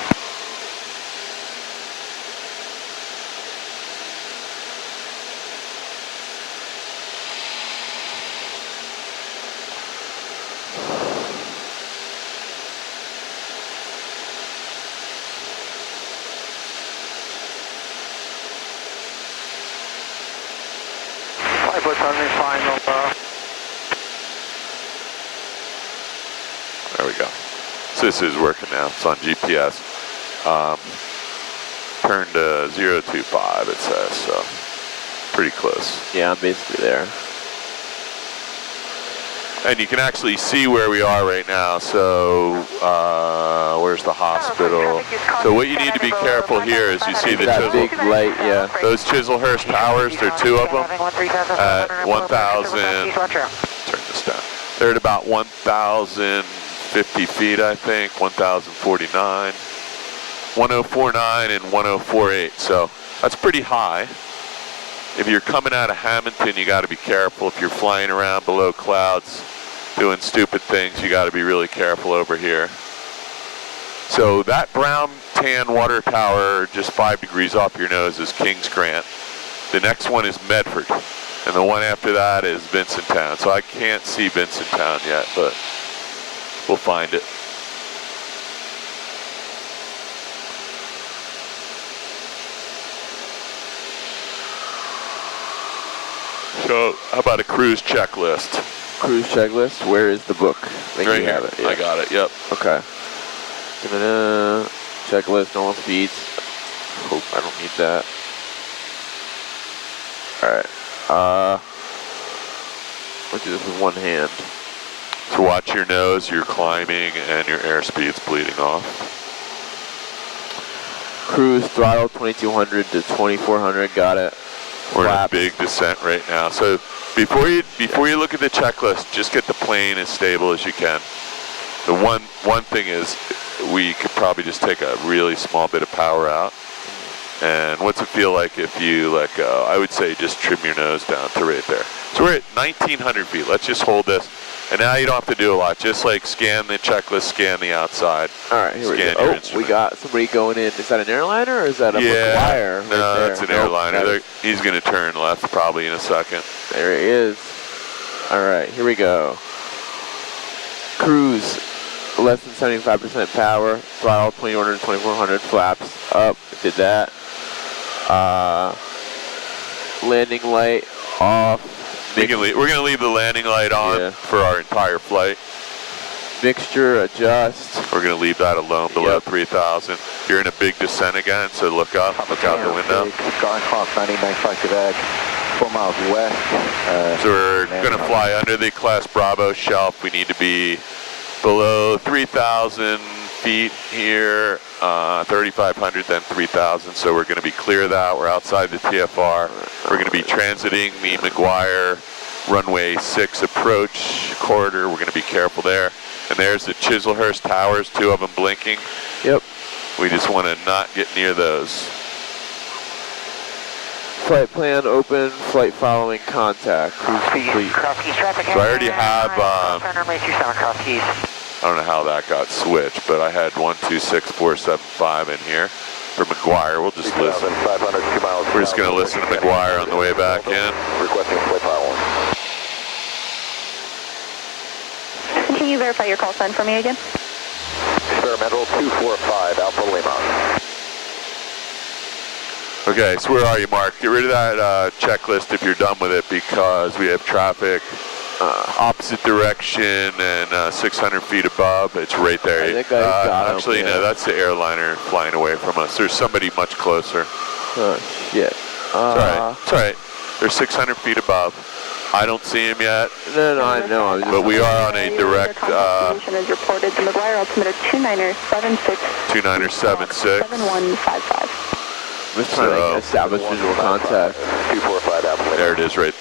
Piper turning final. There we go. So this is working now. It's on GPS. Turn to 025, it says, so pretty close. Yeah, I'm basically there. And you can actually see where we are right now. So where's the hospital? So what you need to be careful here is you see the That big light, yeah. those Chislehurst towers, there are 2 of them at 1,000, turn this down. They're at about 1,050 feet, I think, 1,049, 1049 and 1048. So that's pretty high. if you're coming out of Hamilton, you got to be careful. If you're flying around below clouds, doing stupid things, you got to be really careful over here. So that brown tan water tower just 5 degrees off your nose is Kings Grant. The next one is Medford, and the one after that is Vincenttown. So I can't see Vincenttown yet, but we'll find it. So how about a cruise checklist? Cruise checklist, where is the book? I think Right you here. have it. Yeah. I got it, yep. Okay. Checklist, normal speeds. Hope I don't need that. Alright. Let's do this with one hand. So watch your nose, you're climbing, and your airspeed's bleeding off. Cruise throttle 2200 to 2400, got it. We're Flaps. in a big descent right now. So before you look at the checklist, just get the plane as stable as you can. The one thing is, we could probably just take a really small bit of power out. And what's it feel like if you let go? I would say just trim your nose down to right there. So we're at 1900 feet. Let's just hold this. And now you don't have to do a lot. Just like scan the checklist, scan the outside. All right, here we Scan go. your Oh, instrument. we got somebody going in. Is that an airliner or is that a McGuire? No, right that's an there? airliner. Nope, He's going to turn left probably in a second. there he is. All right, here we go. Cruise, less than 75% power. Throttle 2100 to 2400. Flaps up. Did that. Landing light off. We're going to leave the landing light on for our entire flight. Mixture adjust. We're going to leave that alone below 3,000. You're in a big descent again, so look up, look out the window. Sky Hawk 99 Quebec, 4 miles west. So we're going to fly under the Class Bravo shelf. We need to be below 3,000 feet here, 3,500, then 3,000. So we're going to be clear of that. We're outside the TFR. We're going to be transiting the McGuire runway 6 approach corridor. We're going to be careful there. And there's the Chislehurst Towers, 2 of them blinking. Yep. We just want to not get near those. Flight plan open, flight following contact. Cruise complete. So I already have, I don't know how that got switched, but I had 126475 in here for McGuire. We'll just listen. We're just going to listen to McGuire on the way back in. Requesting flight power 1. Can you verify your call sign for me again? Experimental 245 Alpha Lima. Okay, so where are you, Mark? Get rid of that checklist if you're done with it, because we have traffic opposite direction and 600 feet above. It's right there. I think I got actually, him, no, yeah. that's the airliner flying away from us. There's somebody much closer. Oh, shit. It's all right. It's all right. They're 600 feet above. I don't see him yet. No, I know. But we are on a direct Is reported the McGuire altimeter 2976. 2976. 7155. I'm just trying to establish visual contact. 245 Alpha Lima. There it is, right.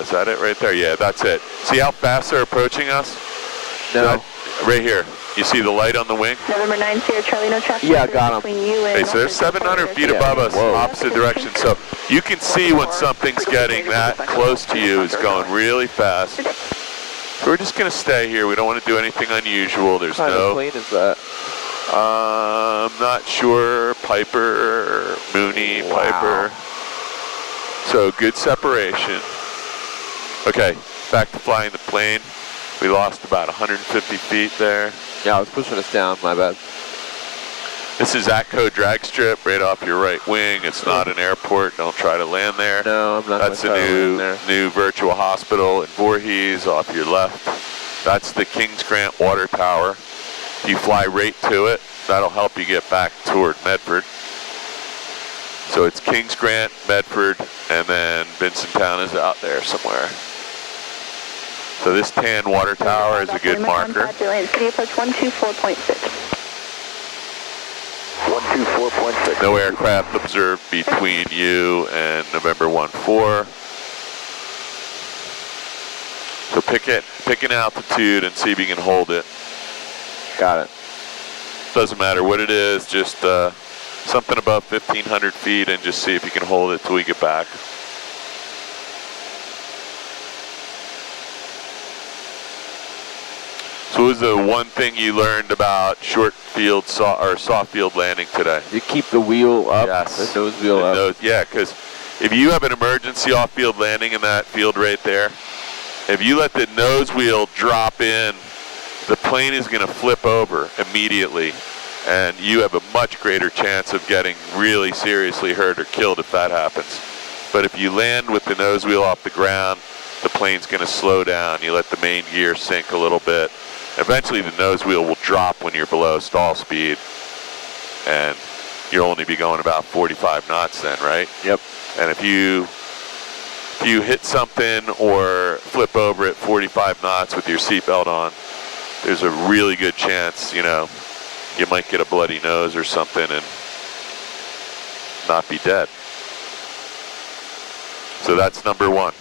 Is that it right there? Yeah, that's it. See how fast they're approaching us? No. Right here. You see the light on the wing? November 9 Sierra Charlie, no traffic. Yeah, got him. Between you and Okay, so they're 700 feet above us, opposite direction. So you can see when something's getting that close to you is going really fast. So we're just going to stay here. We don't want to do anything unusual. There's What kind of no... plane is that? I'm not sure. Piper, Mooney, Wow. Piper. So good separation. Okay, back to flying the plane. We lost about 150 feet there. Yeah, I was pushing us down, my bad. This is ATCO drag strip right off your right wing. It's not an airport. Don't try to land there. No, I'm not. That's the new virtual hospital in Voorhees off your left. That's the Kings Grant water tower. If you fly right to it, that'll help you get back toward Medford. So it's Kings Grant, Medford, and then Vincenttown is out there somewhere. So this tan water tower is a good marker. City approach 124.6. 124.6. No aircraft observed between you and November 14. So pick an altitude and see if you can hold it. Got it. Doesn't matter what it is, just something above 1,500 feet, and just see if you can hold it till we get back. So what was the one thing you learned about short field or soft field landing today? You keep the wheel up, Yes. the nose wheel up. Yeah, because if you have an emergency off-field landing in that field right there, if you let the nose wheel drop in, the plane is going to flip over immediately, and you have a much greater chance of getting really seriously hurt or killed if that happens. But if you land with the nose wheel off the ground, the plane's going to slow down. You let the main gear sink a little bit. Eventually the nose wheel will drop when you're below stall speed, and you'll only be going about 45 knots then, right? Yep. And if you hit something or flip over at 45 knots with your seatbelt on, there's a really good chance, you know, you might get a bloody nose or something and not be dead. So that's number one.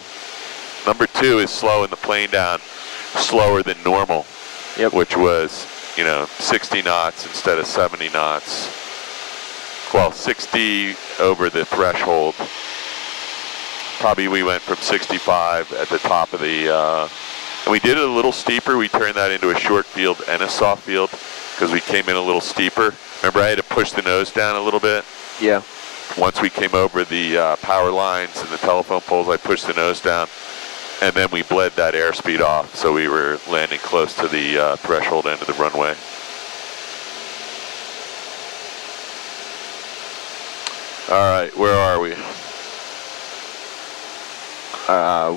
Number two is slowing the plane down slower than normal. Yep. Which was, you know, 60 knots instead of 70 knots. Well, 60 over the threshold. Probably we went from 65 at the top of the, and we did it a little steeper. We turned that into a short field and a soft field because we came in a little steeper. Remember, I had to push the nose down a little bit? Yeah. Once we came over the power lines and the telephone poles, I pushed the nose down. And then we bled that airspeed off, so we were landing close to the threshold end of the runway. All right, where are we?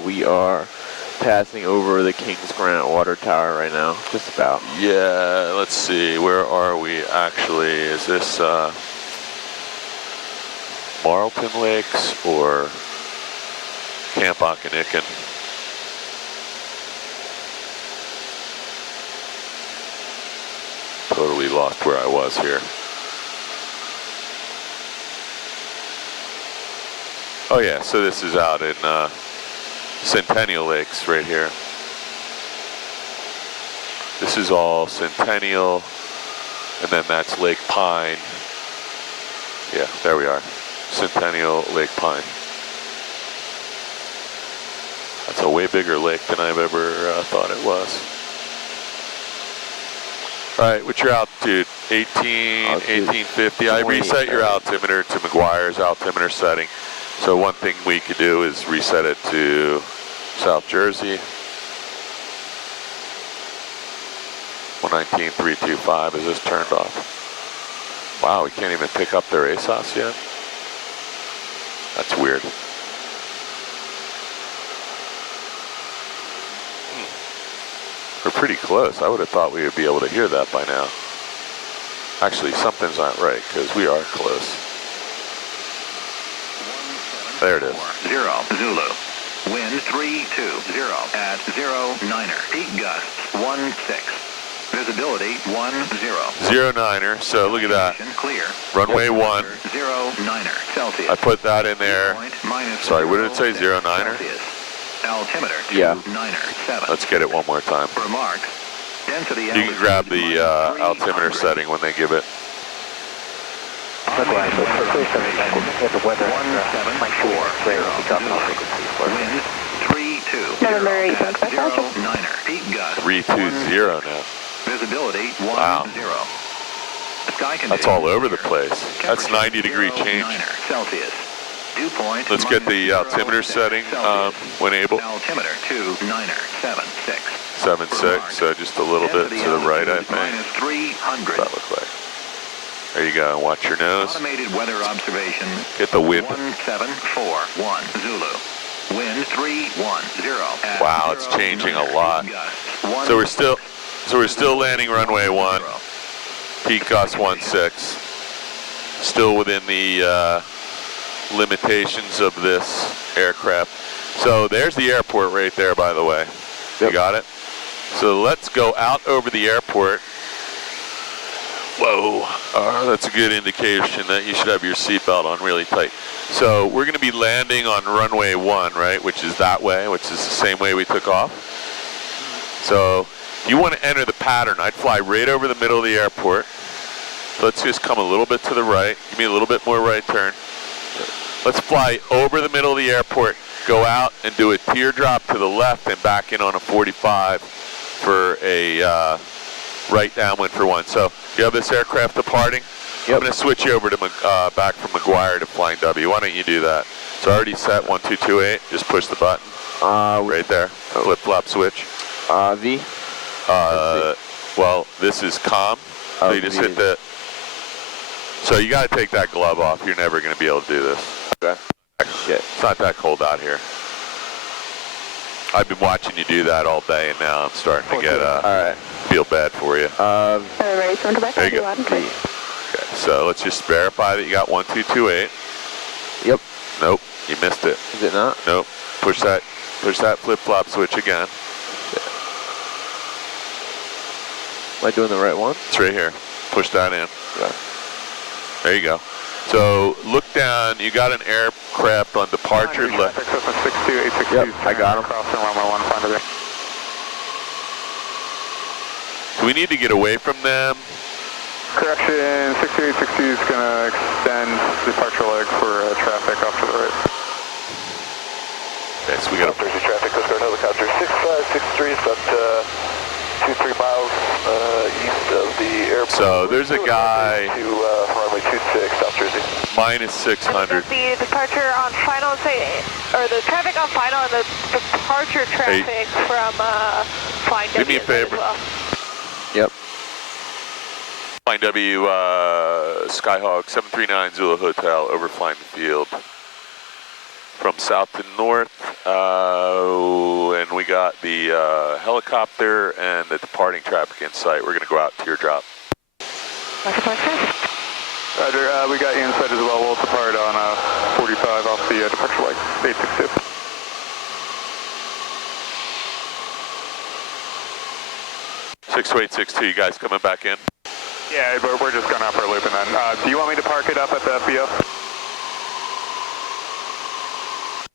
We are passing over the Kings Grant water tower right now, just about. Yeah, let's see, where are we actually? Is this Marlton Lakes or Camp Okanagan? Totally lost where I was here. Oh yeah, so this is out in Centennial Lakes right here. This is all Centennial, and then that's Lake Pine. Yeah, there we are. Centennial, Lake Pine. That's a way bigger lake than I've ever thought it was. All right, what's your altitude? 1850. I reset your altimeter to McGuire's altimeter setting. So one thing we could do is reset it to South Jersey. 119.325. Is this turned off? Wow, we can't even pick up their ASOS yet? That's weird. We're pretty close. I would have thought we would be able to hear that by now. Actually, something's not right, because we are close. There it is. 0 Zulu. Wind 320 at 09er. Peak gusts 16. Visibility 10. 09er, so look at that. Clear. Runway 1. 09er Celsius. I put that in there. Sorry, what did it say, 09er? Altimeter 9er 7. Let's get it one more time. Remarks. Density You can grab the altimeter setting when they give it. Wind 32 November 8, at 09er. Peak gust 320 now. Visibility 10. Wow. Sky That's all over the place. That's 90-degree change. Celsius. Dew point. Let's get the altimeter setting when able. Altimeter 29er 76. 76, so just a little bit to the right, I think. -300. What's that look like? There you go. Watch your nose. Automated weather observation. Get the wind. 1741 Zulu. Wind 310. at Wow, it's changing a lot. gusts So we're still landing runway 1. Peak gust 16. Still within the limitations of this aircraft. So there's the airport right there, by the way. You got it? So let's go out over the airport. Whoa, that's a good indication that you should have your seatbelt on really tight. So we're going to be landing on runway 1, right, which is that way, which is the same way we took off. So if you want to enter the pattern, I'd fly right over the middle of the airport. Let's just come a little bit to the right. Give me a little bit more right turn. Let's fly over the middle of the airport, go out and do a teardrop to the left and back in on a 45. for a right downwind for 1. So you have this aircraft departing. Yep. I'm going to switch you over to back from McGuire to Flying W. Why don't you do that? So already set 1228. Just push the button right there. Flip-flop switch. V. Well, this is COM. So you just hit the. So you got to take that glove off. You're never going to be able to do this. Okay. Shit. It's not that cold out here. I've been watching you do that all day, and now I'm starting to get all right. feel bad for you. Ready, so into back. There you go. Loud and clear. Okay, so let's just verify that you got 1228. Yep. Nope, you missed it. Is it not? Nope. Push that flip-flop switch again. Am I doing the right one? It's right here. Push that in. Yeah. There you go. So look down. You got an aircraft on departure left. Yep, I got him. So we need to get away from them. Correction, 6860 is going to extend departure leg for traffic off to the right. Okay, so we got South Jersey traffic, Coast Guard helicopter 6563, about 2-3 miles east of the airport. So there's a guy to runway 26, South Jersey. minus 600. The departure on final, or the traffic on final and the departure traffic from Flying W. Do me a favor. As well. Yep. Flying W, Skyhawk 739 Zulu Hotel, overflying the field from south to north. And we got the helicopter and the departing traffic in sight. We're going to go out teardrop. Roger, we got you inside as well. We'll depart on 45 off the departure leg, 862. Six to 862, you guys coming back in? Yeah, but we're just going out for a loop and then. Do you want me to park it up at the FBO?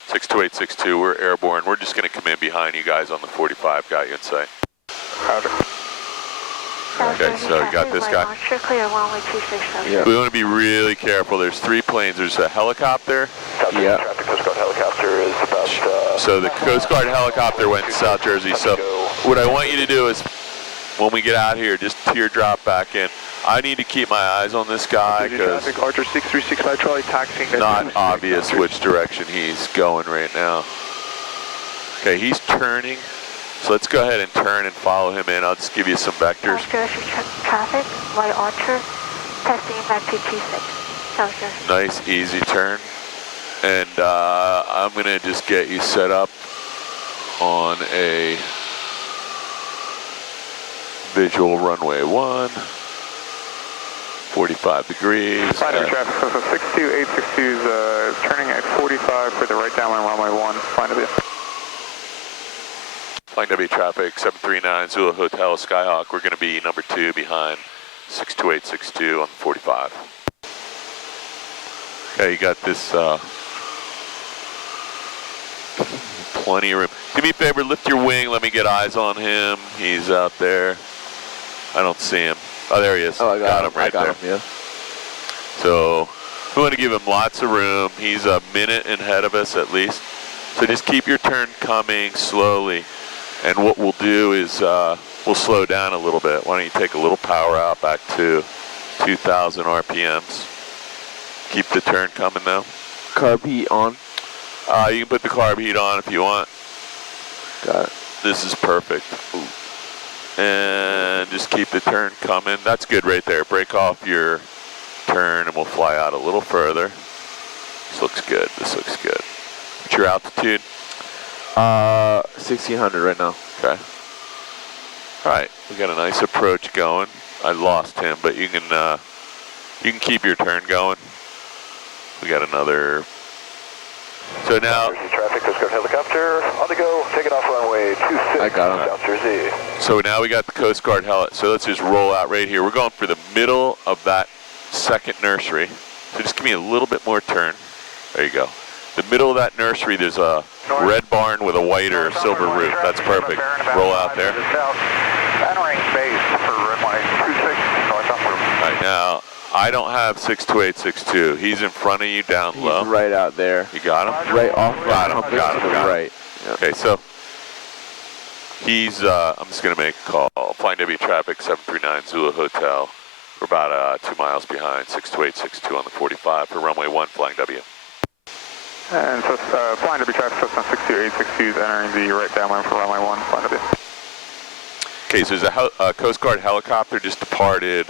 62862, we're airborne. We're just going to come in behind you guys on the 45, got you in sight. Roger. Okay, so you got this guy. Yeah. We want to be really careful. There's 3 planes. There's a helicopter. Yeah. Traffic Coast Guard helicopter is about... So the Coast Guard helicopter went to South Jersey. So what I want you to do is, when we get out here, just teardrop back in. I need to keep my eyes on this guy because Traffic, Archer 6365 Charlie, taxiing. not obvious which direction he's going right now. Okay, he's turning. So let's go ahead and turn and follow him in. I'll just give you some vectors. South Jersey traffic, White Archer, testing back to 26. South Jersey. Nice, easy turn. And I'm going to just get you set up on a visual runway 1. 45 degrees. Finder traffic, so 62862 is turning at 45 for the right downwind runway 1. Flying W. Flying W traffic, 739 Zulu Hotel Skyhawk. We're going to be number 2 behind 62862 on the 45. Okay, you got this plenty of room. Do me a favor, lift your wing. Let me get eyes on him. He's out there. I don't see him. Oh, there he is. Oh, I got him right there. there. Yeah. So we want to give him lots of room. He's a minute ahead of us at least. So just keep your turn coming slowly. And what we'll do is we'll slow down a little bit. Why don't you take a little power out back to 2,000 RPMs. Keep the turn coming though. Carb heat on. You can put the carb heat on if you want. Got it. This is perfect. Ooh. And just keep the turn coming. That's good right there. Break off your turn and we'll fly out a little further. This looks good. This looks good. What's your altitude? 1600 right now. Okay. All right. We got a nice approach going. I lost him, but you can keep your turn going. We got another. So now. South Jersey traffic, Coast Guard helicopter on the go, taking off runway 26. I got him. South Jersey. So now we got the Coast Guard so let's just roll out right here. We're going for the middle of that second nursery. So just give me a little bit more turn. There you go. The middle of that nursery, there's a red barn with a white or silver roof. That's perfect. Roll out there. Entering base for runway 26, north upward. All right, now, I don't have 62862. He's in front of you down He's low. right out there. You got him? Right off. Got him, compass got him, to the got him. right. Yep. Okay, so He's, I'm just going to make a call. Flying W traffic, 739 Zulu Hotel. We're about 2 miles behind, 62862 on the 45 for runway 1, Flying W. And so, Flying W traffic, Cessna 62862 is entering the right downwind for runway 1, Flying W. Okay, so there's a Coast Guard helicopter just departed.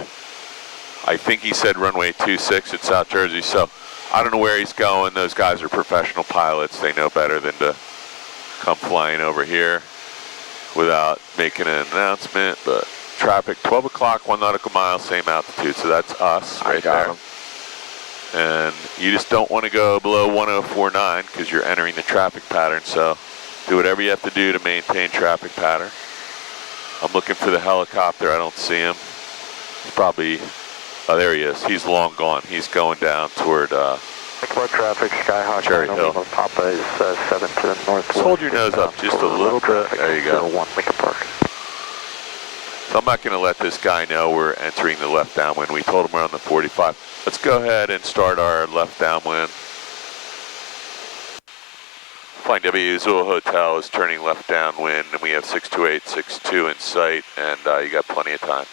I think he said runway 26 at South Jersey, so I don't know where he's going. Those guys are professional pilots. They know better than to come flying over here without making an announcement, but traffic 12 o'clock, 1 nautical mile, same altitude, so that's us right there. And you just don't want to go below 1049 because you're entering the traffic pattern, so do whatever you have to do to maintain traffic pattern. I'm looking for the helicopter. I don't see him. He's probably, oh, there he is. He's long gone. He's going down toward traffic, Skyhawk, Cherry Hill. Papa is 7 to the northwest. Just hold your nose up just a little bit. There you go. 1 Lincoln Park. So I'm not going to let this guy know we're entering the left downwind. We told him we're on the 45. Let's go ahead and start our left downwind. Flying W Zulu Hotel is turning left downwind, and we have 62862 in sight, and you got plenty of time.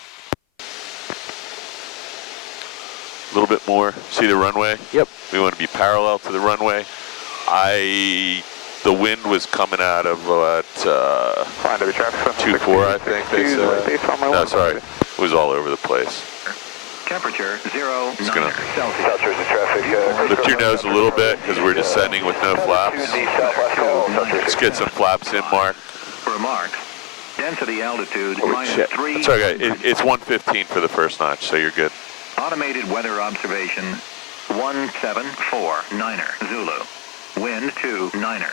A little bit more. See the runway? Yep. We want to be parallel to the runway. The wind was coming out of what, 2-4, I think they said. No, sorry. It was all over the place. Temperature 0 Just gonna South Jersey traffic. lift your nose a little bit because we're descending with no flaps. Let's get some flaps in, Mark. Remarks. Density altitude -3. It's okay. It's 115 for the first notch, so you're good. Automated weather observation 1749er Zulu. Wind 290.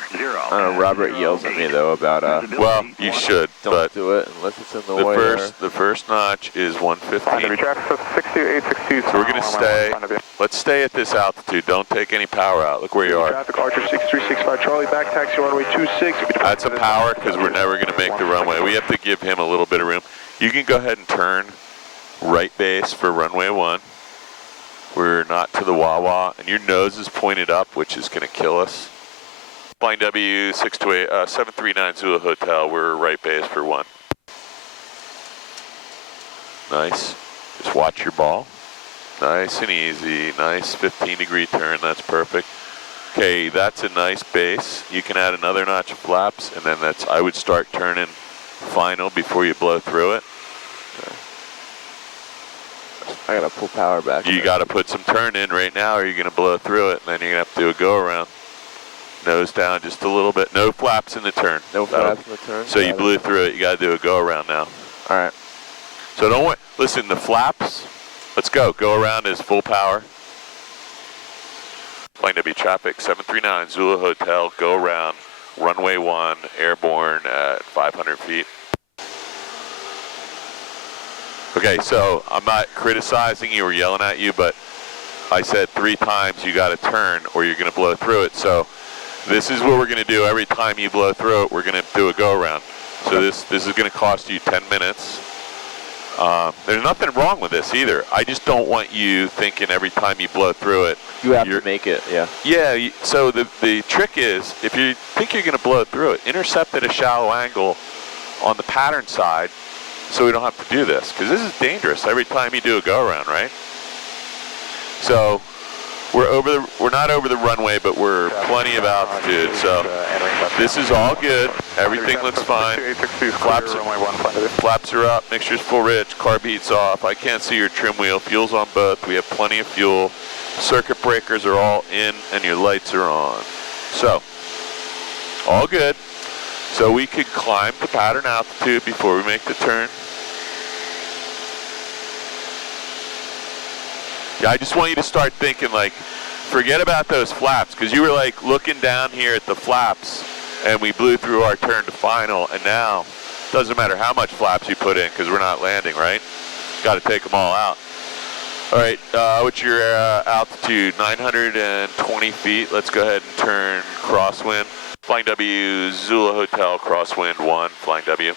Robert yells at me though about Well, you should, don't but do it unless it's in the way. the first notch is 115. Flying W traffic, 62862. So we're gonna stay. Let's stay at this altitude. Don't take any power out. Look where you are. Traffic Archer 6365 Charlie, back taxi runway 26. That's a power because we're never going to make the runway. We have to give him a little bit of room. You can go ahead and turn right base for runway 1. We're not to the wah-wah, and your nose is pointed up, which is going to kill us. Flying W 739 Zulu Hotel, we're right base for 1. Nice. Just watch your ball. Nice and easy. Nice 15-degree turn. That's perfect. Okay, that's a nice base. You can add another notch of flaps, and then I would start turning final before you blow through it. I gotta pull power back. You gotta put some turn in right now, or you're gonna blow through it, and then you're gonna have to do a go around. Nose down just a little bit. No flaps in the turn. No flaps in the turn? So you blew through it. You gotta do a go around now. All right. So don't worry. Listen, the flaps. Let's go. Go around is full power. Flying W traffic 739 Zulu Hotel. Go around. Runway 1, airborne at 500 feet. Okay, so I'm not criticizing you or yelling at you, but I said 3 times you got to turn or you're going to blow through it. So this is what we're going to do. Every time you blow through it, we're going to do a go around. So this is going to cost you 10 minutes. There's nothing wrong with this either. I just don't want you thinking every time you blow through it. You have to make it, yeah. Yeah, so the trick is, if you think you're going to blow through it, intercept at a shallow angle on the pattern side so we don't have to do this, because this is dangerous every time you do a go-around, right? So we're not over the runway, but we're plenty of altitude, so this is all good. Everything looks fine. Flaps are up, mixture's full rich, carb heat's off. I can't see your trim wheel, fuel's on both. We have plenty of fuel. Circuit breakers are all in, and your lights are on. So, all good. So we could climb to pattern altitude before we make the turn. Yeah, I just want you to start thinking, like, forget about those flaps, because you were like looking down here at the flaps and we blew through our turn to final, and now it doesn't matter how much flaps you put in because we're not landing, right? Got to take them all out. All right, what's your altitude? 920 feet. Let's go ahead and turn crosswind. Flying W, Zulu Hotel, crosswind 1, Flying W.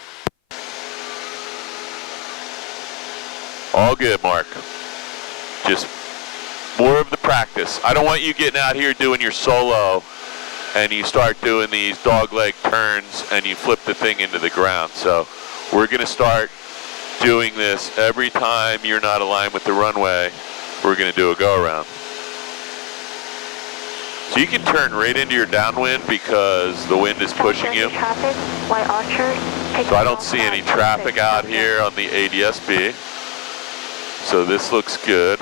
All good, Mark. Just more of the practice. I don't want you getting out here doing your solo and you start doing these dogleg turns and you flip the thing into the ground. So we're going to start doing this every time you're not aligned with the runway. We're going to do a go around. So you can turn right into your downwind because the wind is pushing you. So I don't see any traffic out here on the ADS-B. So this looks good.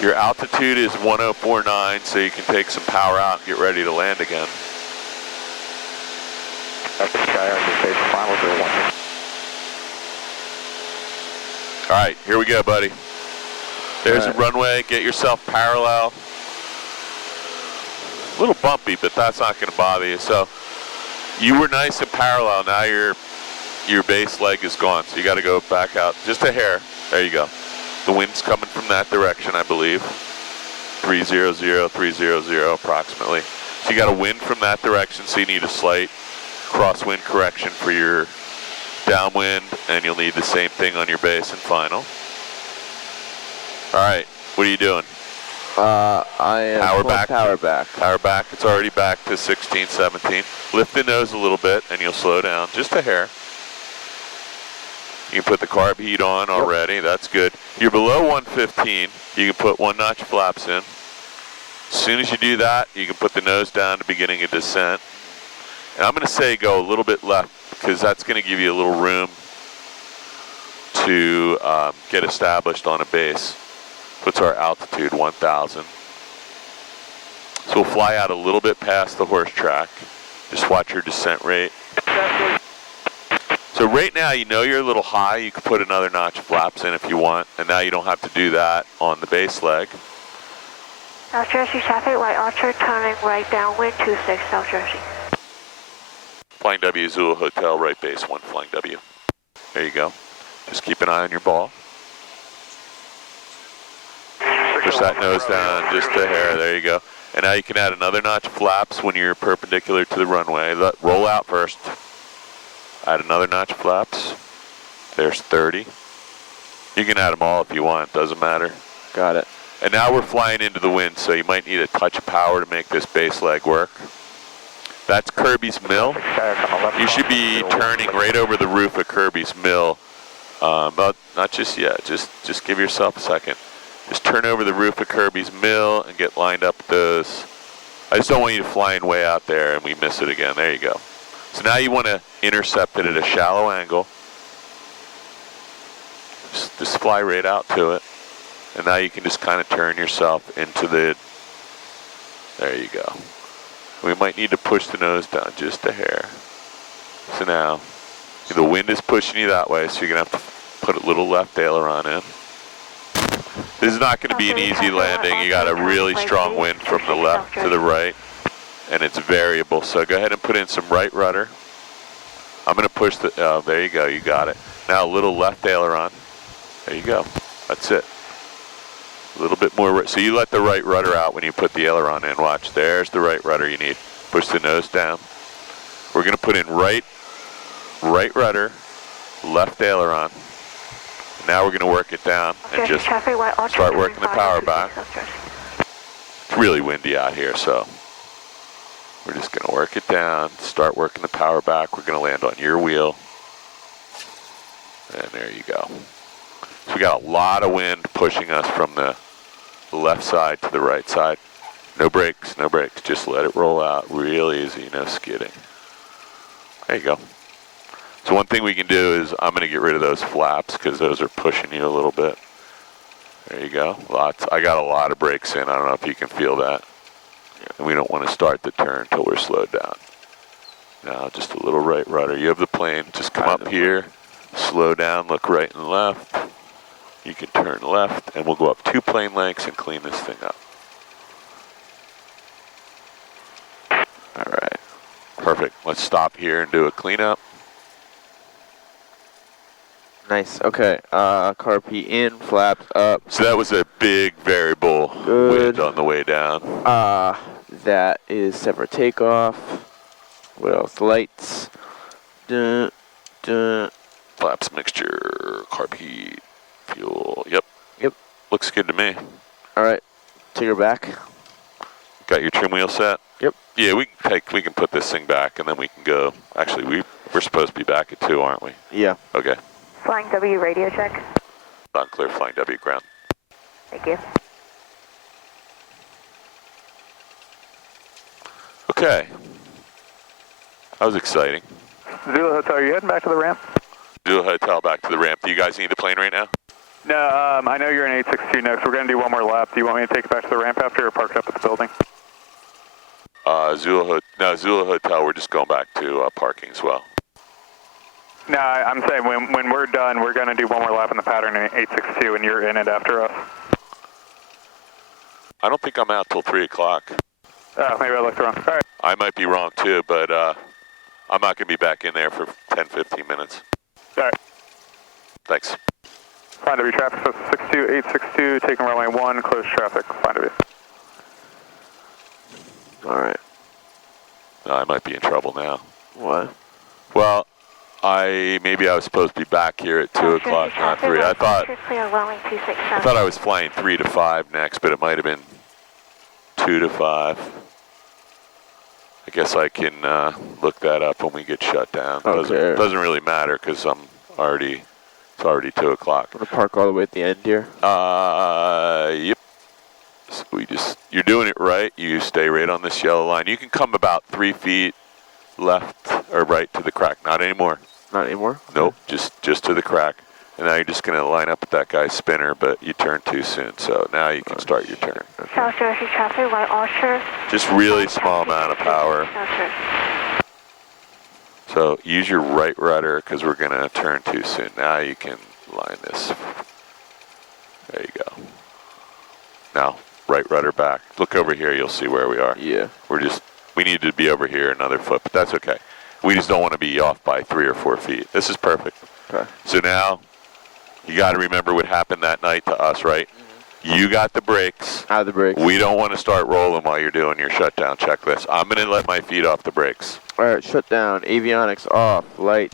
Your altitude is 1049, so you can take some power out and get ready to land again. All right, here we go, buddy. There's the runway. Get yourself parallel. A little bumpy, but that's not going to bother you. So you were nice and parallel. Now your base leg is gone, so you got to go back out just a hair. There you go. The wind's coming from that direction, I believe. 300, 300 approximately. So you got a wind from that direction, so you need a slight crosswind correction for your downwind, and you'll need the same thing on your base and final. All right, what are you doing? I am power back. Power back. Power back. It's already back to 16, 17. Lift the nose a little bit, and you'll slow down just a hair. You can put the carb heat on already. That's good. You're below 115. You can put 1-notch flaps in. As soon as you do that, you can put the nose down to beginning of descent. And I'm going to say go a little bit left because that's going to give you a little room to get established on a base. What's our altitude? 1,000. So we'll fly out a little bit past the horse track. Just watch your descent rate. So right now, you know you're a little high. You can put another notch of flaps in if you want, and now you don't have to do that on the base leg. South Jersey traffic, right Archer, turning right downwind, 26 South Jersey. Flying W, Zulu Hotel, right base, 1 Flying W. There you go. Just keep an eye on your ball. Push that nose down just a hair, there you go. And now you can add another notch of flaps when you're perpendicular to the runway. Roll out first. Add another notch of flaps. There's 30. You can add them all if you want, doesn't matter. Got it. And now we're flying into the wind, so you might need a touch of power to make this base leg work. That's Kirby's Mill. You should be turning right over the roof of Kirby's Mill. But not just yet, just give yourself a second. Just turn over the roof of Kirby's Mill and get lined up with those. I just don't want you to fly in way out there and we miss it again. There you go. So now you want to intercept it at a shallow angle. Just fly right out to it. And now you can just kind of turn yourself into the, there you go. We might need to push the nose down just a hair. So now, the wind is pushing you that way, so you're going to have to put a little left aileron in. This is not going to be an easy landing. You got a really strong wind from the left to the right, and it's variable. So go ahead and put in some right rudder. I'm going to push the, oh, there you go, you got it. Now a little left aileron. There you go. That's it. A little bit more, so you let the right rudder out when you put the aileron in. Watch, there's the right rudder you need. Push the nose down. We're going to put in right rudder, left aileron. Now we're going to work it down and just start working the power back. It's really windy out here, so we're just going to work it down, start working the power back. We're going to land on your wheel. And there you go. So we got a lot of wind pushing us from the left side to the right side. No brakes, no brakes. Just let it roll out real easy, no skidding. There you go. So one thing we can do is I'm going to get rid of those flaps because those are pushing you a little bit. There you go. Lots. I got a lot of brakes in. I don't know if you can feel that. And we don't want to start the turn until we're slowed down. Now just a little right rudder. You have the plane. Just come up here, slow down, look right and left. You can turn left, and we'll go up 2 plane lengths and clean this thing up. All right. Perfect. Let's stop here and do a cleanup. Nice. Okay. Carb heat in, flaps up. So that was a big variable wind on the way down. That is set for takeoff. What else? Lights. Dun, dun. Flaps mixture, carb heat, fuel. Yep. Yep. Looks good to me. All right. Take her back. Got your trim wheel set? Yep. Yeah, we can put this thing back and then we can go. Actually, we're supposed to be back at 2, aren't we? Yeah. Okay. Flying W radio check. On clear, flying W ground. Thank you. Okay. That was exciting. Zulu Hotel, are you heading back to the ramp? Zulu Hotel back to the ramp. Do you guys need the plane right now? No, I know you're in 862 next. We're going to do one more lap. Do you want me to take it back to the ramp after or park it up at the building? Zulu Hotel, we're just going back to parking as well. No, I'm saying when we're done, we're going to do one more lap in the pattern in 862 and you're in it after us. I don't think I'm out till 3 o'clock. Maybe I looked wrong. All right. I might be wrong too, but I'm not going to be back in there for 10, 15 minutes. All right. Thanks. Find W traffic, so 62862, taking runway 1, close traffic, find W. All right. I might be in trouble now. What? Well, maybe I was supposed to be back here at 2 o'clock, not 3. I thought I was flying 3 to 5 next, but it might have been 2 to 5. I guess I can look that up when we get shut down. Okay. Doesn't really matter because it's already 2 o'clock. I'm gonna park all the way at the end here. Yep. So you're doing it right. You stay right on this yellow line. You can come about 3 feet left or right to the crack. Not anymore. Not anymore? Nope, just to the crack. And now you're just going to line up with that guy's spinner, but you turned too soon. So now you can start your turn. South Jersey traffic, right offshore. Just really small amount of power. So use your right rudder because we're going to turn too soon. Now you can line this. There you go. Now, right rudder back. Look over here, you'll see where we are. Yeah. We need to be over here another foot, but that's okay. We just don't want to be off by 3 or 4 feet. This is perfect. Okay. So now, you got to remember what happened that night to us, right? Mm-hmm. You got the brakes. Out of the brakes. We don't want to start rolling while you're doing your shutdown checklist. I'm going to let my feet off the brakes. All right, shut down. Avionics off. Light